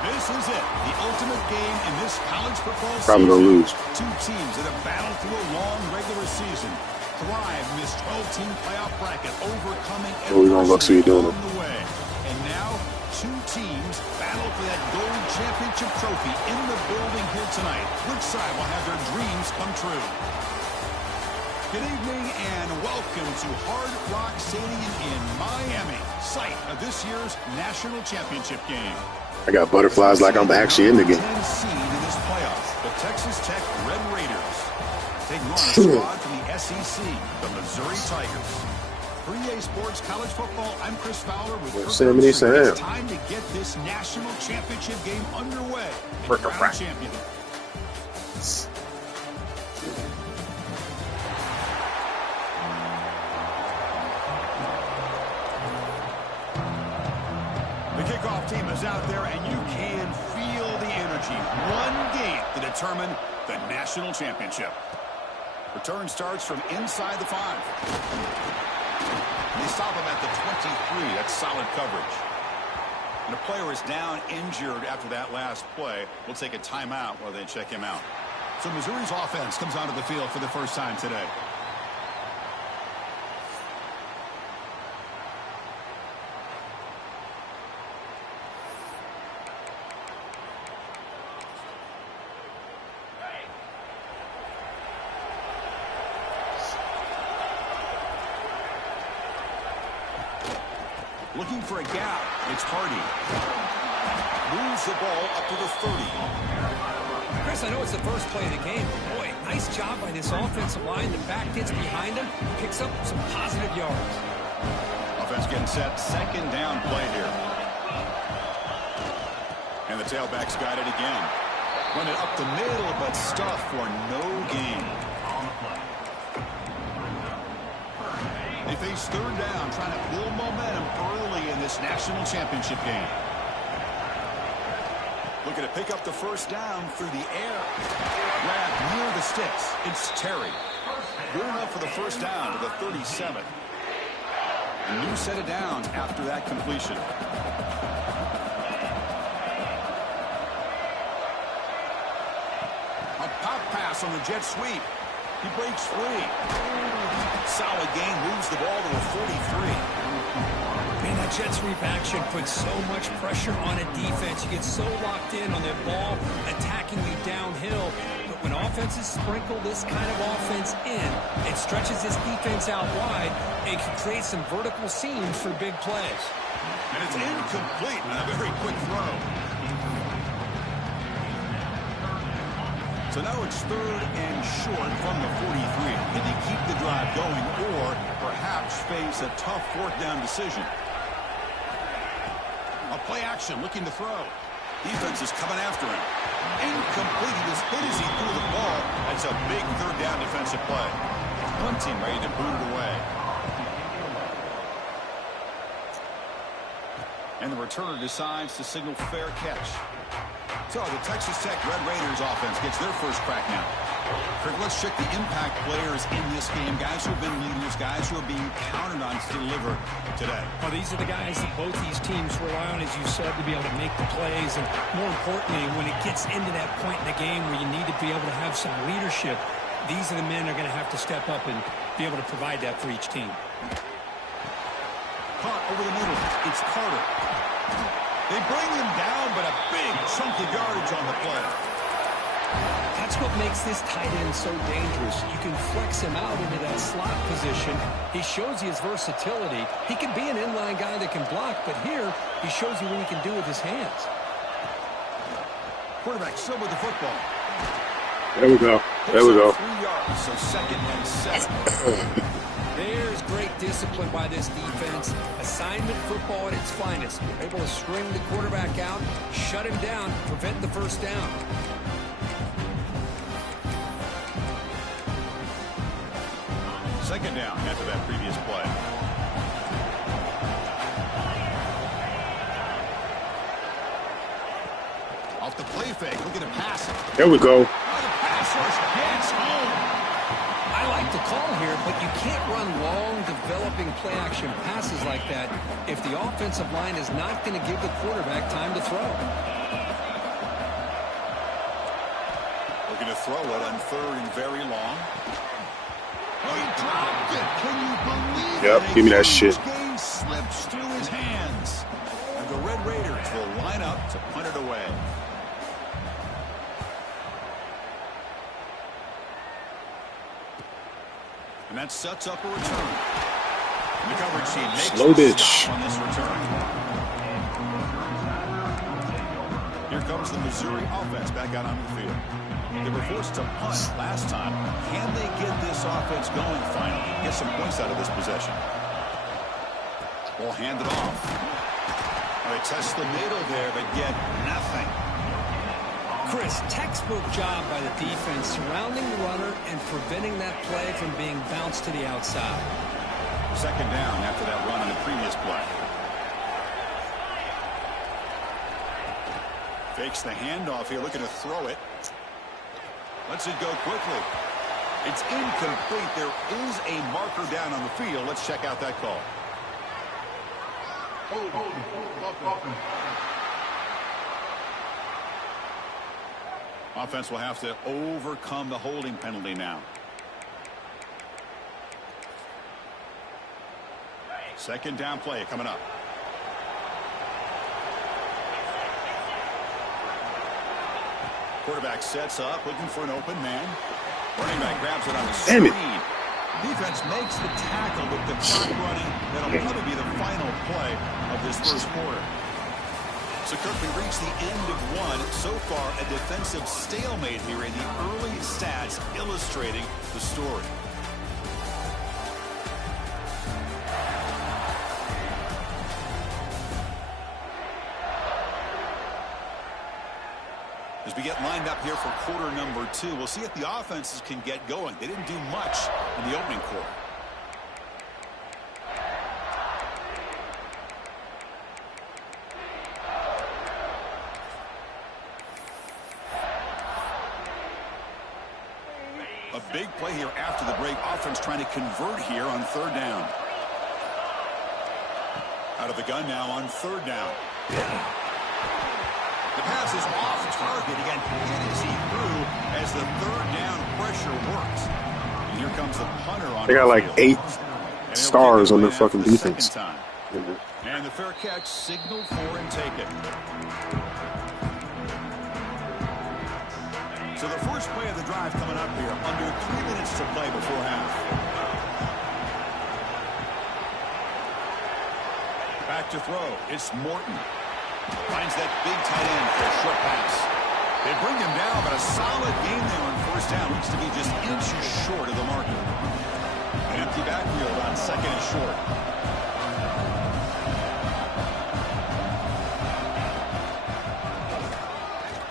This is it, the ultimate game in this college football Probably season. gonna lose. Two teams that have battled through a long regular season, thrive in this 12-team playoff bracket, overcoming Well, we gonna look, see you doing along it. the way. And now, two teams battle for that gold championship trophy in the building here tonight. Which side will have their dreams come true? Good evening and welcome to Hard Rock Stadium in Miami, site of this year's national championship game. I got butterflies like I'm actually in the game. 10 seed in this playoff, the Texas Tech Red Raiders. Taking on a squad from the SEC, the Missouri Tigers. For EA Sports College Football, I'm Chris Fowler with Kirk Sam. Hershey. It's time to get this national championship game underway and crown a champion. The kickoff team is out there, and you can feel the energy. One game to determine the national championship. Return starts from inside the 5. They stop him at the 23. That's solid coverage. And a player is down injured after that last play. We'll take a timeout while they check him out. So Missouri's offense comes onto the field for the first time today. Looking for a gap. It's Hardy. Moves the ball up to the 30. Chris, I know it's the first play of the game. Boy, nice job by this offensive line. The back gets behind him, picks up some positive yards. Offense getting set. Second down play here. And the tailback's got it again. Run it up the middle, but stuff for no gain. They face third down, trying to build momentum early in this national championship game. Looking to pick up the first down through the air. Grab near the sticks. It's Terry. Good enough for the first down to the 37. A new set of downs after that completion. A pop pass on the jet sweep. He breaks free. Solid gain, moves the ball to a 43. Man, that jet sweep action puts so much pressure on a defense. You get so locked in on their ball, attacking you downhill. But when offenses sprinkle this kind of offense in, it stretches this defense out wide and can create some vertical seams for big plays. And it's incomplete on a very quick throw. So now it's third and short from the 43. Can they keep the drive going or perhaps face a tough fourth down decision? A play action looking to throw. Defense is coming after him. Incomplete. He was hit as he threw the ball. That's a big third down defensive play. One team ready to boot it away. And the returner decides to signal fair catch. So the Texas Tech Red Raiders offense gets their first crack now. Kirk, let's check the impact players in this game. Guys who have been leaders, guys who are being counted on to deliver today. Well, these are the guys that both these teams rely on, as you said, to be able to make the plays. And more importantly, when it gets into that point in the game where you need to be able to have some leadership, these are the men that are going to have to step up and be able to provide that for each team. Caught over the middle. It's Carter. They bring him down, but a big chunk of yardage on the play. That's what makes this tight end so dangerous. You can flex him out into that slot position. He shows you his versatility. He can be an inline guy that can block, but here he shows you what he can do with his hands. Quarterback still with the football. There we go. There we go. 3 yards, so second and 7. There's great discipline by this defense. Assignment football at its finest. They're able to string the quarterback out, shut him down, prevent the first down. Second down after that previous play. Off the play fake, looking to pass it. There we go. Oh, the pass rush gets home. I like the call here, but you can't run long, developing play-action passes like that if the offensive line is not going to give the quarterback time to throw. Looking to throw it on 3rd and very long. Oh, he dropped it. Can you believe it? Yep, give me that shit. Game slips through his hands. And the Red Raiders will line up to punt it away. And that sets up a return. The coverage team makes slow a bitch stop on this return. Here comes the Missouri offense back out onto the field. They were forced to punt last time. Can they get this offense going finally? Get some points out of this possession. We'll hand it off. They test the middle there, but get nothing. Chris, textbook job by the defense surrounding the runner and preventing that play from being bounced to the outside. 2nd down after that run on the previous play. Fakes the handoff here, looking to throw it. Lets it go quickly. It's incomplete. There is a marker down on the field. Let's check out that call. Offense will have to overcome the holding penalty now. 2nd down play coming up. Quarterback sets up, looking for an open man. Running back grabs it on the screen. Defense makes the tackle with the clock running. That'll probably be the final play of this first quarter. So, Kirk, we reached the end of one. So far, a defensive stalemate here in the early stats illustrating the story. As we get lined up here for quarter number 2, we'll see if the offenses can get going. They didn't do much in the opening quarter. A big play here after the break. Offense trying to convert here on 3rd down. Out of the gun now on 3rd down. The pass is off target. Again, hit as he threw as the 3rd down pressure works. And here comes the punter on. They got like 8 stars on their fucking defense. And the fair catch signaled for and taken. So the first play of the drive coming up here. Under 3 minutes to play before half. Back to throw. It's Morton. Finds that big tight end for a short pass. They bring him down, but a solid game there on 1st down. Looks to be just inches short of the marker. An empty backfield on 2nd and short.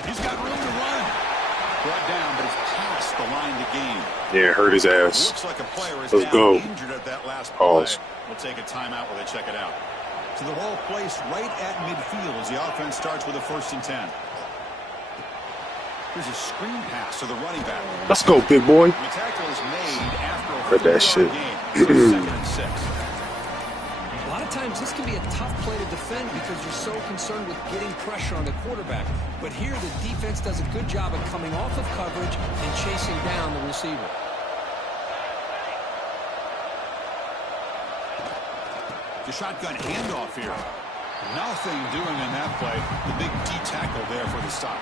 He's got room to run. Brought down, but he's past the line to gain. Yeah, hurt his ass. Looks like a player is Let's down go. injured at that last play. We'll take a timeout while they check it out. So the ball placed right at midfield as the offense starts with a 1st and 10. Here's a screen pass to the running back. Let's go, big boy. The tackle is made after a Heard that shit. game. So 2nd and 6. A lot of times this can be a tough play to defend because you're so concerned with getting pressure on the quarterback. But here the defense does a good job of coming off of coverage and chasing down the receiver. The shotgun handoff here. Nothing doing in that play. The big D tackle there for the stop.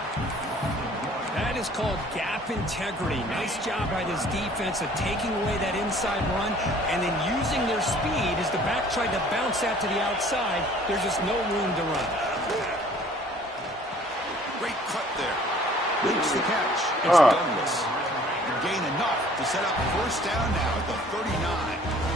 That is called gap integrity. Nice job by this defense of taking away that inside run and then using their speed as the back tried to bounce that to the outside. There's just no room to run. Great cut there. Makes the catch. It's Douglas. Gain enough to set up 1st down now at the 39.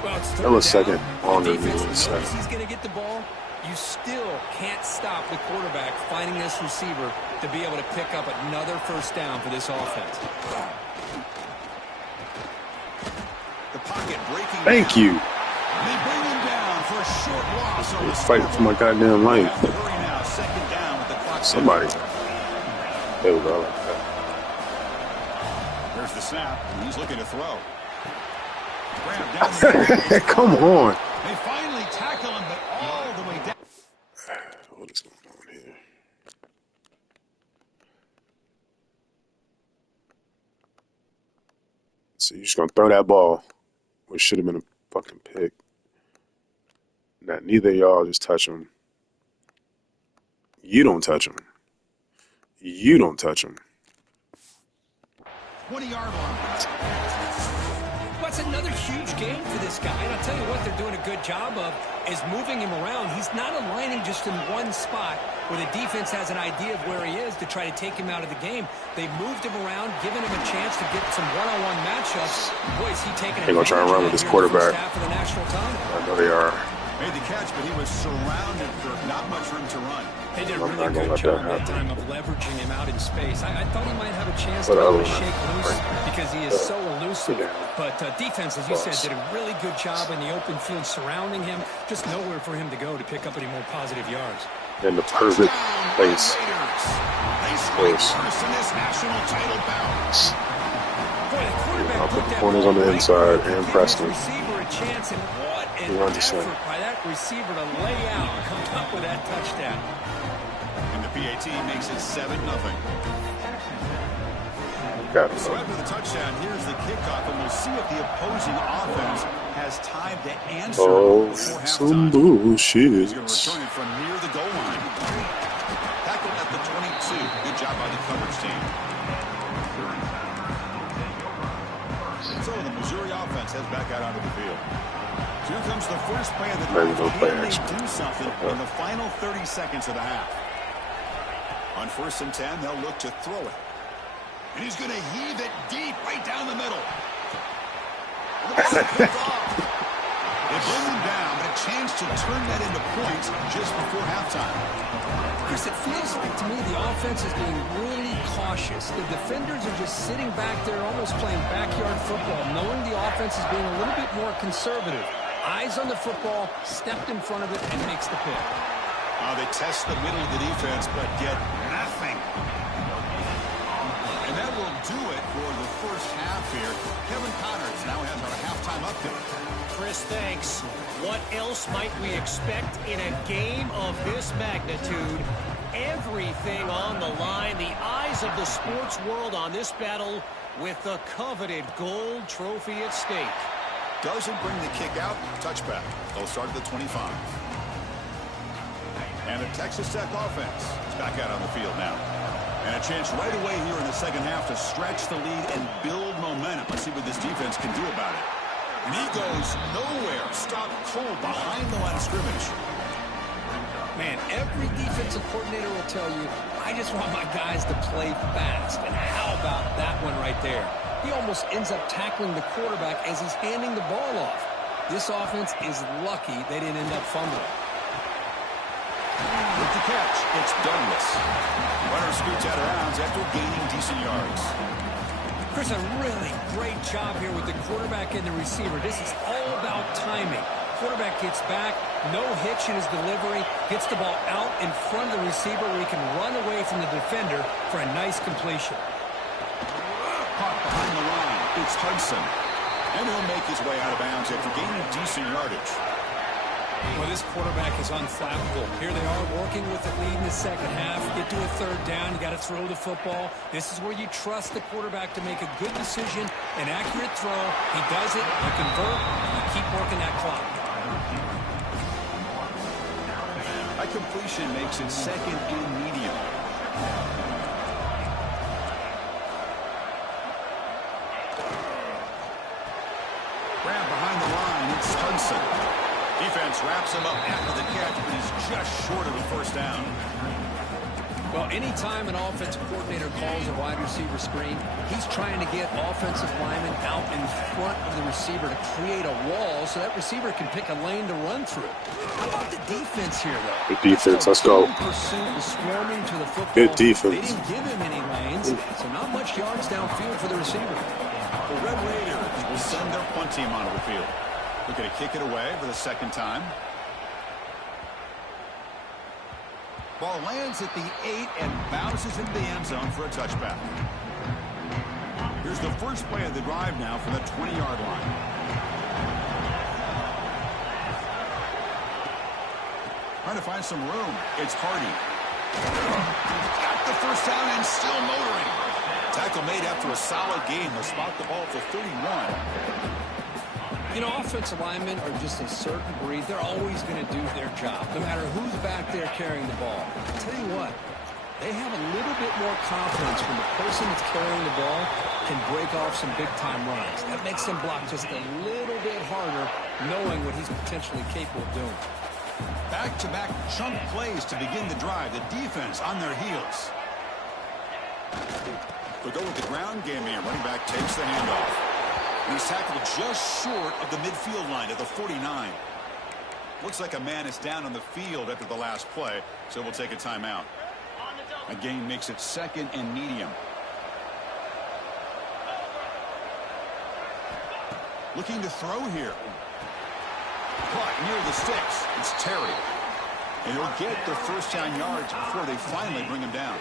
Well, it's That was 2nd longer the than defense the knows 2nd. he's going to get the ball. You still can't stop the quarterback finding this receiver to be able to pick up another 1st down for this offense. The pocket breaking. Thank you. They bring him down for a short loss. On the Fighting for my goddamn life. Have to hurry now. 2nd down with the clock. Somebody. There we go. There's the snap. He's looking to throw. Grab down the Come on. They finally tackle him, but all the way down. What is going on here? So you're just gonna throw that ball, which should have been a fucking pick. Now neither of y'all just touch him. You don't touch him. You don't touch him. 20-yard line. What's another huge game for this guy? And I'll tell you what they're doing a good job of is moving him around. He's not aligning just in one spot where the defense has an idea of where he is to try to take him out of the game. They've moved him around, given him a chance to get some one-on-one matchups. Boy, is he taking They're gonna try and run with this quarterback. Half of the national title. I know they are. Made the catch, but he was surrounded for not much room to run. They did a I'm really not gonna good let job that that time of leveraging him out in space. I thought he might have a chance But to other shake than loose that, because he is so elusive. Yeah. But defense, as you said, did a really good job in the open field surrounding him. Just nowhere for him to go to pick up any more positive yards. In the perfect place. They score first in this national title bout. Boy, the quarterback I'll put put the that corners ball on the right inside where and the press them. receiver a chance, and what an He runs the effort same. by that receiver to lay out and come up with that touchdown. And the PAT makes it 7-0. Got So it. after the touchdown, here's the kickoff, and we'll see if the opposing offense has time to answer Oh, before some halftime. bullshit. He's going to return it from near the goal line. Tackled at the 22. Good job by the coverage team. So the Missouri offense heads back out onto the field. So here comes the first play of the Maybe drive. they'll play Can they action. do something in the final 30 seconds of the half? On 1st and 10, they'll look to throw it. And he's going to heave it deep right down the middle. And the ball is picked off. They bring him down, but a chance to turn that into points just before halftime. Chris, it feels like to me the offense is being really cautious. The defenders are just sitting back there almost playing backyard football, knowing the offense is being a little bit more conservative. Eyes on the football, stepped in front of it, and makes the pick. They test the middle of the defense, but get nothing. And that will do it for the first half here. Kevin Connors now has our halftime update. Chris, thanks. What else might we expect in a game of this magnitude? Everything on the line. The eyes of the sports world on this battle with the coveted gold trophy at stake. Doesn't bring the kick out. Touchback. They'll start at the 25. And the Texas Tech offense is back out on the field now. And a chance right away here in the second half to stretch the lead and build momentum. Let's see what this defense can do about it. And he goes nowhere. Stop cold behind the line of scrimmage. Man, every defensive coordinator will tell you, I just want my guys to play fast. And how about that one right there? He almost ends up tackling the quarterback as he's handing the ball off. This offense is lucky they didn't end up fumbling. With the catch, it's Douglas. Runner scoots out of bounds after gaining decent yards. Chris, a really great job here with the quarterback and the receiver. This is all about timing. Quarterback gets back, no hitch in his delivery, gets the ball out in front of the receiver where he can run away from the defender for a nice completion. Caught behind the line, it's Hudson. And he'll make his way out of bounds after gaining decent yardage. Well, this quarterback is unflappable. Here they are working with the lead in the second half. Get to a third down. You got to throw the football. This is where you trust the quarterback to make a good decision, an accurate throw. He does it. You convert. You keep working that clock. That completion makes it second and medium. Grab behind the line. It's Hudson. Defense wraps him up after the catch, but he's just short of a first down. Well, anytime an offensive coordinator calls a wide receiver screen, he's trying to get offensive linemen out in front of the receiver to create a wall so that receiver can pick a lane to run through. How about the defense here, though? Good defense. Let's go. Pursuit, swarming to the football. Good defense. They didn't give him any lanes, so not much yards downfield for the receiver. The Red Raiders will send their punt team onto the field. Looking to kick it away for the second time. Ball lands at the 8 and bounces into the end zone for a touchback. Here's the first play of the drive now from the 20-yard line. trying to find some room. It's Hardy. Got the first down and still motoring. Tackle made after a solid game. They'll spot the ball for 31. You know, offensive linemen are just a certain breed. They're always going to do their job, no matter who's back there carrying the ball. I'll tell you what, they have a little bit more confidence when the person that's carrying the ball can break off some big-time runs. That makes them block just a little bit harder, knowing what he's potentially capable of doing. Back-to-back chunk plays to begin the drive. The defense on their heels. They'll go with the ground game here. Running back takes the handoff. He's tackled just short of the midfield line at the 49. Looks like a man is down on the field after the last play, so we'll take a timeout. A gain makes it 2nd and medium. Looking to throw here. Caught near the sticks. It's Terry. And he'll get the first down yards before they finally bring him down.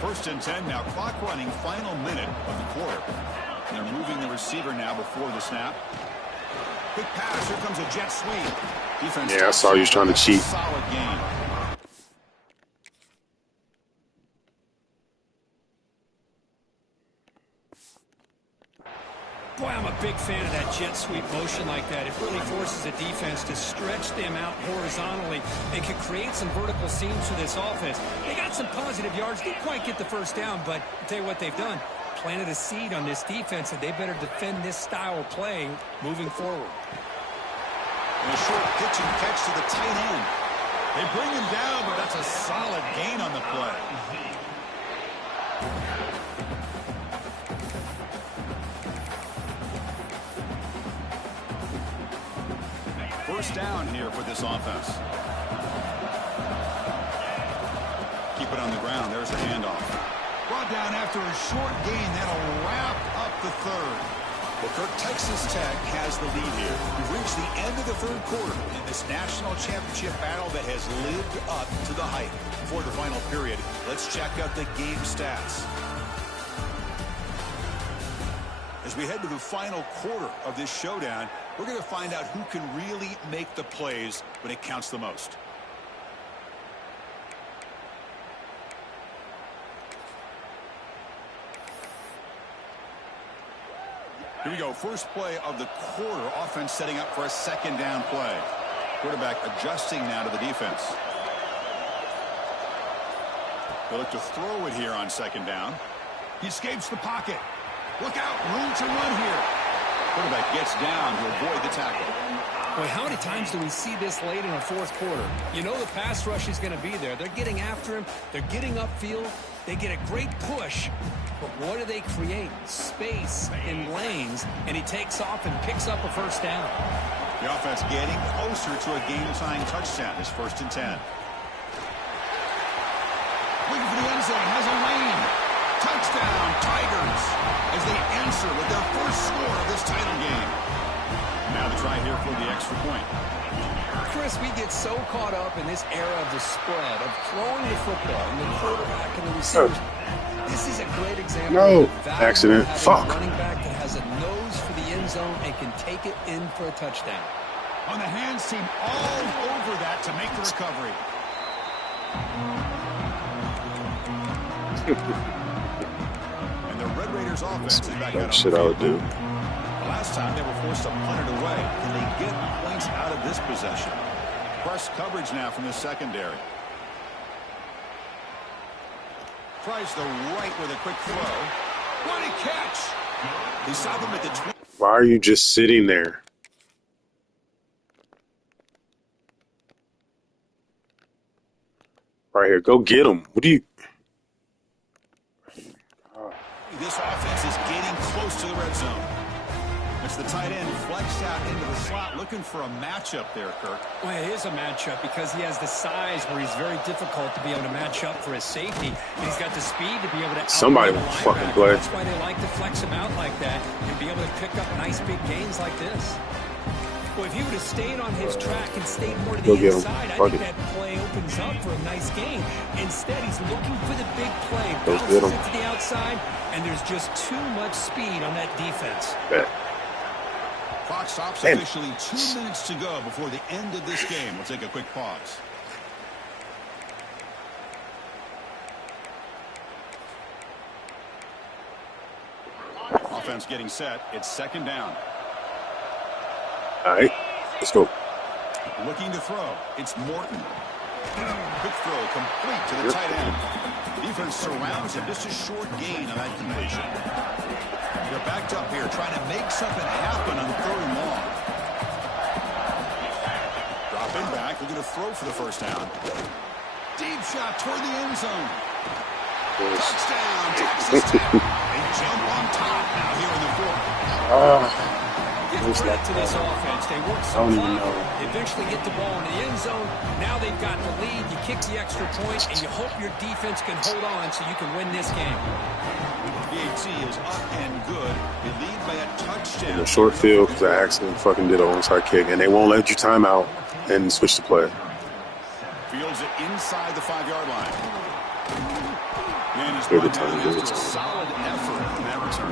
1st and 10 now. Clock running, final minute of the quarter. They're moving the receiver now before the snap. Quick pass. Here comes a jet sweep. Defense. Yeah, I saw you was trying to cheat. Solid game. Boy, I'm a big fan of that jet sweep motion like that. It really forces a defense to stretch them out horizontally. They can create some vertical seams for this offense. They got some positive yards. Didn't quite get the first down, but I'll tell you what they've done. Planted a seed on this defense, and they better defend this style of play moving forward. And a short pitch and catch to the tight end. They bring him down, but that's a solid gain on the play. First down here for this offense. Keep it on the ground. There's a handoff. Brought down after a short gain. That'll wrap up the 3rd. Well, Kirk, Texas Tech has the lead here. We've reached the end of the 3rd quarter in this national championship battle that has lived up to the hype. Before the final period, let's check out the game stats. As we head to the final quarter of this showdown, we're going to find out who can really make the plays when it counts the most. Here we go. First play of the quarter. Offense setting up for a 2nd down play. Quarterback adjusting now to the defense. They'll look to throw it here on 2nd down. He escapes the pocket. Look out. Room to run here. Quarterback gets down to avoid the tackle. Boy, how many times do we see this late in the 4th quarter? You know the pass rush is going to be there. They're getting after him. They're getting upfield. They get a great push. But what do they create? Space in lanes. And he takes off and picks up a first down. The offense getting closer to a game-tying touchdown. It's 1st and 10. Looking for the end zone. Has a lane. Touchdown, Tigers, as they answer with their first score of this title game. Now the try here for the extra point. Chris, we get so caught up in this era of the spread, of throwing the football, and the quarterback and the receivers. This is a great example No. of the value Accident. of having Fuck. a running back that has a nose for the end zone and can take it in for a touchdown. On the hands team all over that to make the recovery. And the Red Raiders offense is back out on Shit the I field. would do. The last time they were forced to punt it away. Can they get points out of this possession? Press coverage now from the secondary. Tries the right with a quick throw. What a catch! They stop him at the 20. Why are you just sitting there? Right here. Go get him. What do you... This offense is getting close to the red zone. It's the tight end flexed out into the slot, looking for a matchup there, Kirk. Well, it is a matchup because he has the size where he's very difficult to be able to match up for his safety. And he's got the speed to be able to Somebody outrun will the fucking linebacker. play. That's why they like to flex him out like that and be able to pick up nice big gains like this. Well, if he would have stayed on his track and stayed more to Go the get him. inside, I Fuck think it. that play opens up for a nice gain. Instead, he's looking for the big play, Go bounces get him. it to the outside, and there's just too much speed on that defense. Bet. Clock stops Damn. officially 2 minutes to go before the end of this game. We'll take a quick pause. Offense getting set. It's second down. All right, let's go. Looking to throw. It's Morton. Quick throw complete to the tight end. Defense surrounds him. Just a short gain on that completion. They're backed up here trying to make something happen on 3rd and long. Dropping back. Looking to throw for the first down. Deep shot toward the end zone. Touchdown, Texas Tech. They jump on top now here in the 4th. Give credit to this offense. They work so hard. They eventually get the ball in the end zone. Now they've got the lead. You kick the extra point, and you hope your defense can hold on so you can win this game. PAT is up and good. They lead by a touchdown. In the short field, because I accidentally fucking did an onside kick, and they won't let you time out and switch the play. Fields it inside the 5-yard line. Man, he's Good run time, down good after a time. solid effort on that return.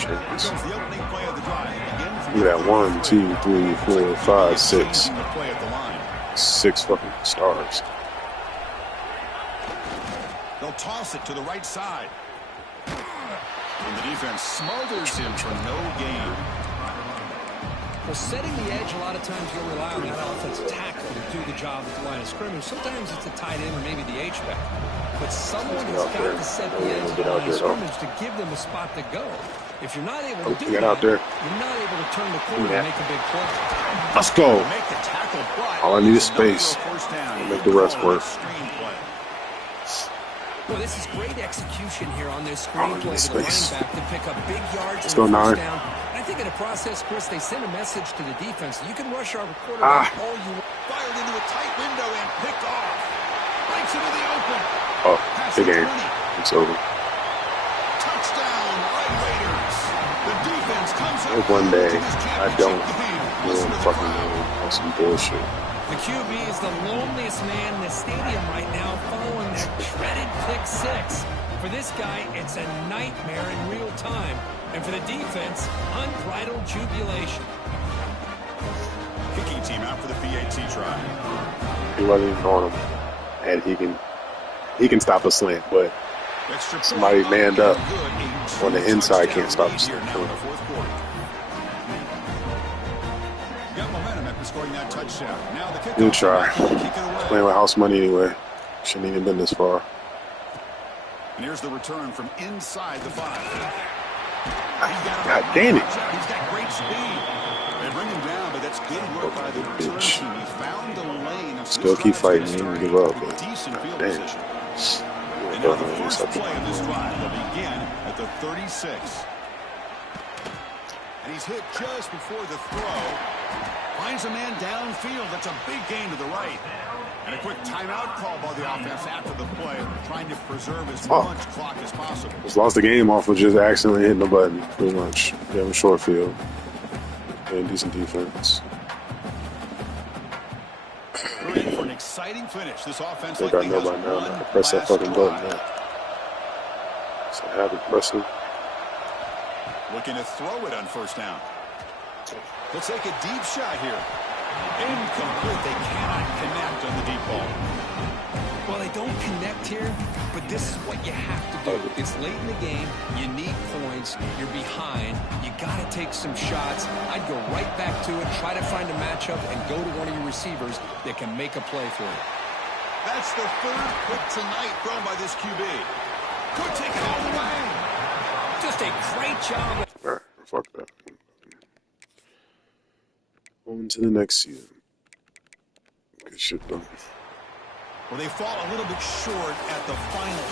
Here comes the opening play of the drive. Look at that. 1, 2, 3, 4, 5, 6. The play at the line. 6 fucking stars. They'll toss it to the right side. And the defense smothers him for no gain. Well, setting the edge, a lot of times you'll rely on that offensive tackle to do the job at the line of scrimmage. Sometimes it's the tight end or maybe the H-back. But someone has got to set the edge at the line of scrimmage to give them a spot to go. If you're not able to do that, you're not able to turn the corner and make a big play. Let's go. Make the tackle, but All I need is space. I'll make the rest work. Well, this is great execution here on this screenplay to the running back to pick up big yards Let's and go, first 9. down. I think in the process, Chris, they send a message to the defense. You can rush our quarterback all you want. Fired into a tight window and picked off. Breaks into the open. Oh, big game. It's over. Touchdown, Red Raiders. The defense comes up. One day, I don't fucking know. That's some bullshit. The QB is the loneliest man in the stadium right now following that shredded pick 6. For this guy, it's a nightmare in real time. And for the defense, unbridled jubilation. Kicking team out for the PAT try. He wasn't even on him. And he can stop a slant, but somebody manned up on the inside can't stop a slant. Scoring that touchdown. Now the kickoff. Good try. Playing with house money anyway. Shouldn't even been this far. And here's the return from inside the 5. God damn it. He's got great speed. They bring him down, but that's good work by the return team. He found the lane. Still keep fighting. He didn't give up. But Decent field damn. position. And now the first play of this drive will begin at the 36. And he's hit just before the throw. Finds a man downfield. That's a big gain to the right. And a quick timeout call by the offense after the play, trying to preserve as much clock as possible. Just lost the game off of just accidentally hitting the button, pretty much. We have a short field. And decent defense. We're in for an exciting finish. This offense I think I know by now. I press that fucking button now. So I have it pressing. Looking to throw it on first down. He'll take a deep shot here. Incomplete. They cannot connect on the deep ball. Well, they don't connect here, but this is what you have to do. It's late in the game. You need points. You're behind. You got to take some shots. I'd go right back to it, try to find a matchup, and go to one of your receivers that can make a play for you. That's the 3rd pick tonight thrown by this QB. Could take it all the way. Just a great job. All right, fuck that. On to the next season. Good shit done. Well, they fall a little bit short at the final.